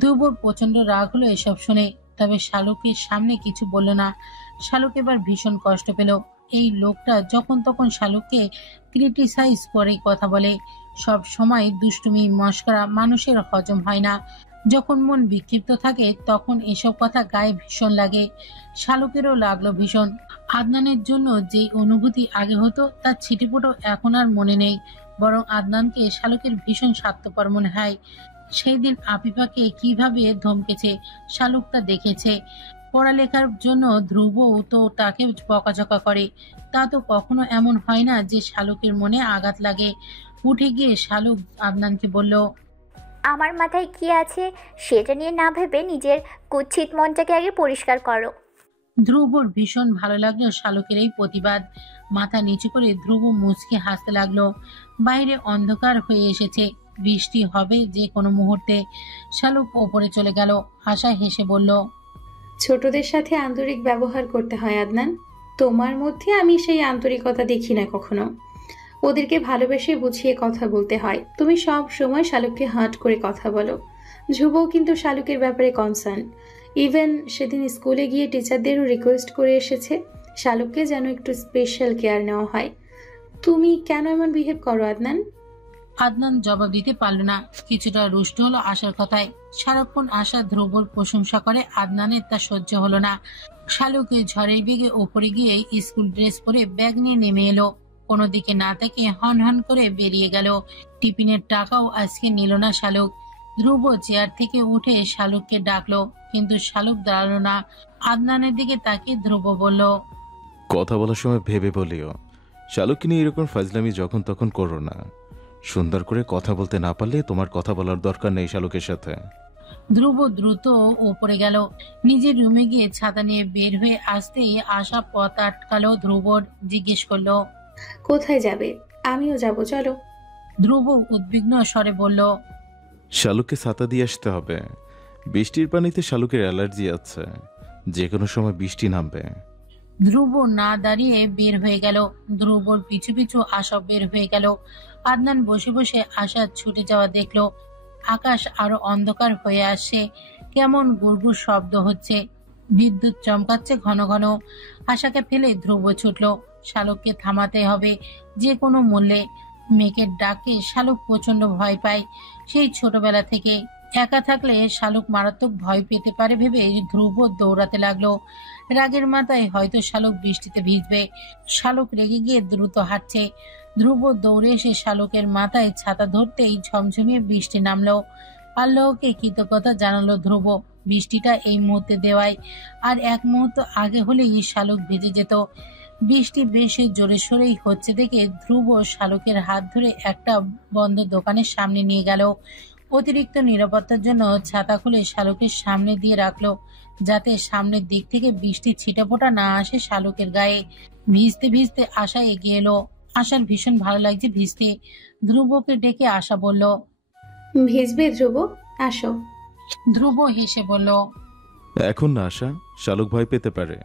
ধ্রুবর প্রচন্ড রাগ হলো এসব শুনে, তবে শালুকের সামনে কিছু বলল না। শালুক এবার ভীষণ কষ্ট পেল। এই লোকটা যখন তখন শালুককে ক্রিটিসাইজ করে কথা বলে, সব সময় দুষ্টুমি মস্করা, মানুষের হজম হয় না। যখন মন বিক্ষিপ্ত থাকে তখন এসব কথা গায়ে ভীষণ লাগে। শালুকেরও লাগলো ভীষণ। আদনানের জন্য যে অনুভূতি আগে হতো তার ছিটেফোঁটো এখন আর মনে নেই, বরং আদনানকে শালুকের ভীষণ স্বার্থপর মনে হয়। সেই দিন আফিফাকে কিভাবে ধমকেছে শালুক তা দেখেছে। পড়ালেখার জন্য ধ্রুব তো তাকে বকাঝকা করে, তা তো কখনো এমন হয় না যে শালুকের মনে আঘাত লাগে। উঠে গিয়ে শালুক আদনানকে বলল, আমার মাথায় কি আছে সেটা নিয়ে না ভেবে নিজের কুৎসিত মনটাকে আগে পরিষ্কার করো। ধ্রুবর ভীষণ ভালো লাগলো শালুকের এই প্রতিবাদ। মাথা নিচু করে ধ্রুব মুচকে হাসতে লাগলো। বাইরে অন্ধকার হয়ে এসেছে, বৃষ্টি হবে যে কোনো মুহূর্তে। শালুক ওপরে চলে গেল। আশা হেসে বলল, ছোটদের সাথে আন্তরিক ব্যবহার করতে হয় আদনান। তোমার মধ্যে আমি সেই আন্তরিকতা দেখি না কখনো। ওদেরকে ভালোবেসে বুঝিয়ে কথা বলতে হয়। তুমি সব সময় শালুককে হার্ট করে কথা বলো। ধ্রুবও কিন্তু শালুকের ব্যাপারে কনসার্ন। ইভেন সেদিন স্কুলে গিয়ে টিচারদেরও রিকোয়েস্ট করে এসেছে শালুককে যেন একটু স্পেশাল কেয়ার নেওয়া হয়। তুমি কেন এমন বিহেভ করো আদনান? আদনান জবাব দিতে পারল না। কিছুটা রুষ্ট হলো আশার কথায়। সারাক্ষণ আশা ধ্রুবর প্রশংসা করে, আদনানের তা সহ্য হলো না। শালুকে ঝড়ের বেগে ওপরে গিয়ে স্কুল ড্রেস পরে ব্যাগ নিয়ে নেমে এলো। কোনো দিকে না থেকে হন হন করে বেরিয়ে গেল। টিফিনের টাকাও আজকে নিল না শালুক। ধ্রুব চেয়ার থেকে উঠে শালুককে ডাকলো, কিন্তু শালুক দাঁড়ালো না। আদনানের দিকে তাকিয়ে ধ্রুব বলল, কথা বলার সময় ভেবে বলিও। শালুককে নিয়ে এরকম ফাজলামি যখন তখন করো না। সুন্দর করে কথা বলতে না পারলে তোমার কথা বলার দরকার নেই শালুকের সাথে। ধ্রুব দ্রুত ওপরে গেল। নিজের রুমে গিয়ে ছাতা নিয়ে বের হয়ে আসতেই আশা পথ আটকালো। ধ্রুবর জিজ্ঞেস করলো, কোথায় যাবে? আমিও যাব, চলো। ধ্রুব উদ্বিগ্ন স্বরে বলল, শালুককে ছাতা দিয়ে আসতে হবে। বৃষ্টির পানিতে শালুকের অ্যালার্জি আছে, যে কোনো সময় বৃষ্টি নামবে। ধ্রুব না দাঁড়িয়ে বের হয়ে গেল। ধ্রুবর পিছু পিছু আশা বের হয়ে গেল। আদনান বসে বসে আশা ছুটে যাওয়া দেখলো। আকাশ আরো অন্ধকার হয়ে আসছে। কেমন গুড়গুড় শব্দ হচ্ছে, বিদ্যুৎ চমকাচ্ছে ঘন ঘন। আশাকে ফেলে ধ্রুব ছুটলো। শালুককে থামাতে হবে যে কোনো মূল্যে। মেঘের ডাকে শালুক প্রচন্ড ভয় পায় সেই ছোটবেলা থেকে। একা থাকলে শালুক মারাত্মক ভয় পেতে পারে ভেবে ধ্রুব দৌড়াতে লাগলো। রাগের মাথায় হয়তো শালুক বৃষ্টিতে ভিজবে। শালুক রেগে গিয়ে দ্রুত হাঁটছে। ধ্রুব দৌড়ে এসে শালুকের মাথায় ছাতা ধরতেই ঝমঝমিয়ে বৃষ্টি নামলো। আল্লাহকে কৃতজ্ঞতা জানালো ধ্রুব বৃষ্টিটা এই মুহূর্তে দেওয়ায়। আর এক মুহূর্ত আগে হলেই শালুক ভিজে যেত। বৃষ্টি বেশ জোরে সোরেই হচ্ছে দেখে ধ্রুব শালুকের হাত ধরে একটা বন্ধ দোকানের সামনে নিয়ে গেল। অতিরিক্ত নিরাপত্তার জন্য ছাতা খুলে শালুকের সামনে দিয়ে রাখলো, যাতে সামনের দিক থেকে বৃষ্টির ছিটেফোঁটা না আসে শালুকের গায়ে। ভিজতে ভিজতে আশা এগিয়ে এলো। আশার ভীষণ ভালো লাগছে ভিজতে। ধ্রুবকে ডেকে আশা বলল, ভিজবে ধ্রুব, আসো। ধ্রুব হেসে বলল, এখন না আশা, শালুক ভয় পেতে পারে।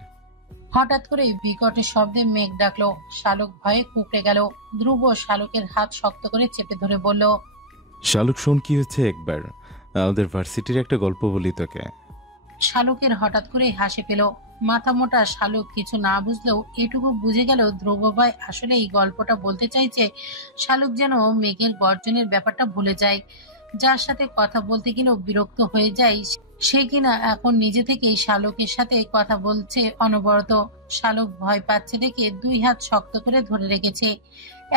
হঠাৎ করে বিকটের শব্দে মেঘ ডাকলো। শালুক ভয়ে কুঁকড়ে গেল। ধ্রুব শালুকের হাত শক্ত করে চেপে ধরে বলল, শালুক শোন কি হচ্ছে একবার, আমাদের ভার্সিটির একটা গল্প বলি তোকে। শালুকের হঠাৎ করে হাসি পেল। মাথা মোটা শালুক কিছু না বুঝলেও এটুকু বুঝে গেল ধ্রুব ভাই আসলে এই গল্পটা বলতে চাইছে। শালুক যেন মেঘের গর্জনের ব্যাপারটা ভুলে যায়। যার সাথে কথা বলতে গেলেও বিরক্ত হয়ে যায়, সে কিনা এখন নিজে থেকেই শালুকের সাথে কথা বলছে অনবরত। শালুক ভয় পাচ্ছে দেখে দুই হাত শক্ত করে ধরে রেখেছে।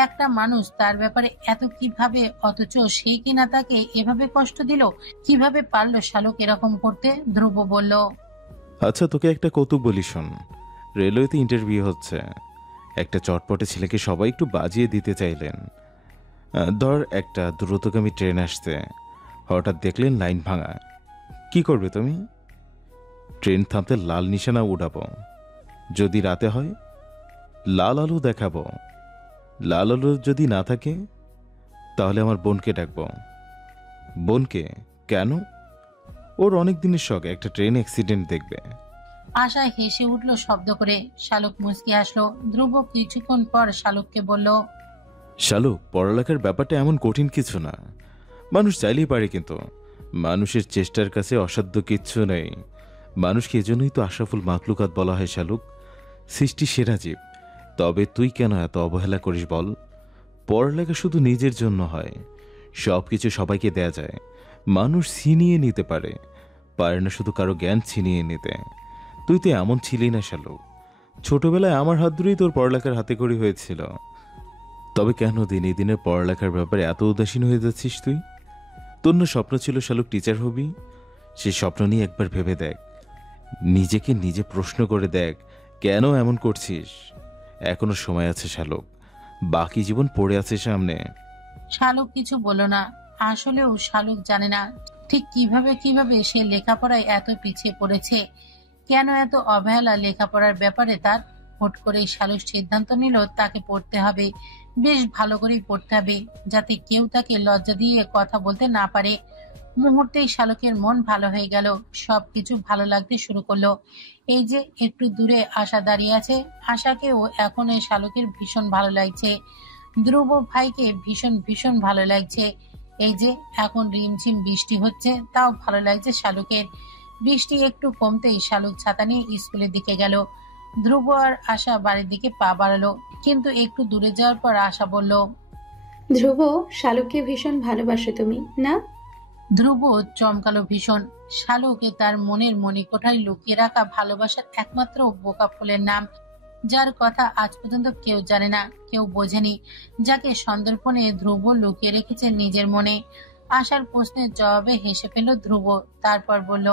একটা মানুষ তার ব্যাপারে এত কিভাবে, অথচ সে কিনা তাকে এভাবে কষ্ট দিল। কিভাবে পারলো শালুক এরকম করতে? ধ্রুব বলল, আচ্ছা তোকে একটা কৌতুক বলি শোন। রেলওয়েতে ইন্টারভিউ হচ্ছে। একটা চটপটে ছেলেকে সবাই একটু বাজিয়ে দিতে চাইলেন। ধর একটা দ্রুতগামী ট্রেন আসছে, হঠাৎ দেখলেন লাইন ভাঙা, কি করবে তুমি? ট্রেন থামতে লাল নিশানা উড়াবো। যদি রাতে হয় লাল আলো দেখাবো। লাল আলো যদি না থাকে তাহলে আমার বোনকে ডাকবো। বোনকে? কেন? ওর অনেক দিনের শখ একটা ট্রেন অ্যাক্সিডেন্ট দেখবে। আশা হেসে উঠল শব্দ করে। শালুক মুচকি আসলো। ধ্রুব কিছুক্ষণ পর শালুককে বলল, শালুক, পড়ালেখার ব্যাপারটা এমন কঠিন কিছু না, মানুষ চাইলেই পারে, কিন্তু মানুষের চেষ্টার কাছে অসাধ্য কিচ্ছু নেই। মানুষকে এজন্যই তো আশরাফুল মাখলুকাত বলা হয় শালুক, সৃষ্টি সেরা জীব। তবে তুই কেন এত অবহেলা করিস বল? পড়ালেখা শুধু নিজের জন্য হয়, সব কিছু সবাইকে দেয়া যায়। মানুষ ছিনিয়ে নিতে পারে, পারে না শুধু কারো জ্ঞান ছিনিয়ে নিতে। তুই তো এমন ছিলি না শালুক, ছোটবেলায় আমার হাত ধরেই তোর পড়ালেখার হাতে খড়ি হয়েছিল। তবে কেন দিনে দিনে পড়ালেখার ব্যাপারে এত উদাসীন হয়ে যাচ্ছিস তুই? তোর না স্বপ্ন ছিল শালুক টিচার হবি? সেই স্বপ্ন নিয়ে একবার ভেবে দেখ, নিজেকে নিজে প্রশ্ন করে দেখ, কেন এমন করছিস? এখনো সময় আছে শালুক, বাকি জীবন পড়ে আছে সামনে। শালুক কিছু বলল না। আসলেও শালুক জানে না ঠিক কিভাবে সে লেখাপড়ায় এত পিছিয়ে পড়েছে, কেন এত অবহেলা লেখাপড়ার ব্যাপারে তার। হুট করেই শালুক সিদ্ধান্ত নিল তাকে পড়তে হবে, বেশ ভালো করেই পড়তে হবে, যাতে কেউ তাকে লজ্জা দিয়ে কথা বলতে না পারে। মুহূর্তেই শালুকের মন ভালো হয়ে গেল, সবকিছু ভালো লাগতে শুরু করলো। এই যে একটু দূরে আশা দাঁড়িয়ে আছে, আশাকেও এখন এই শালুকের ভীষণ ভালো লাগছে। ধ্রুব ভাইকে ভীষণ ভীষণ ভালো লাগছে। এই যে এখন রিমঝিম বৃষ্টি হচ্ছে, তাও ভালো লাগছে শালুকের। বৃষ্টি একটু কমতেই শালুক ছাতা নিয়ে স্কুলের দিকে গেল। ধ্রুব আর আশা বাড়ির দিকে পা বাড়ালো, কিন্তু একটু দূরে যাওয়ার পর আশা বলল, ধ্রুব, শালুককে ভীষণ ভালোবাসো তুমি না? ধ্রুব চমকালো ভীষণ। শালুকে তার মনের মণিকোঠায় লুকিয়ে রাখা ভালোবাসার একমাত্র বোকা ফুলের নাম, যার কথা আজ পর্যন্ত কেউ জানে না, কেউ বোঝেনি, যাকে সন্দর্পণে ধ্রুব লুকিয়ে রেখেছে নিজের মনে। আশার প্রশ্নের জবাবে হেসে ফেল ধ্রুব, তারপর বলল,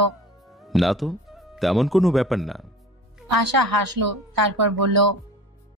না তো, তেমন কোনো ব্যাপার না। আশা হাসলো, তারপর বলল,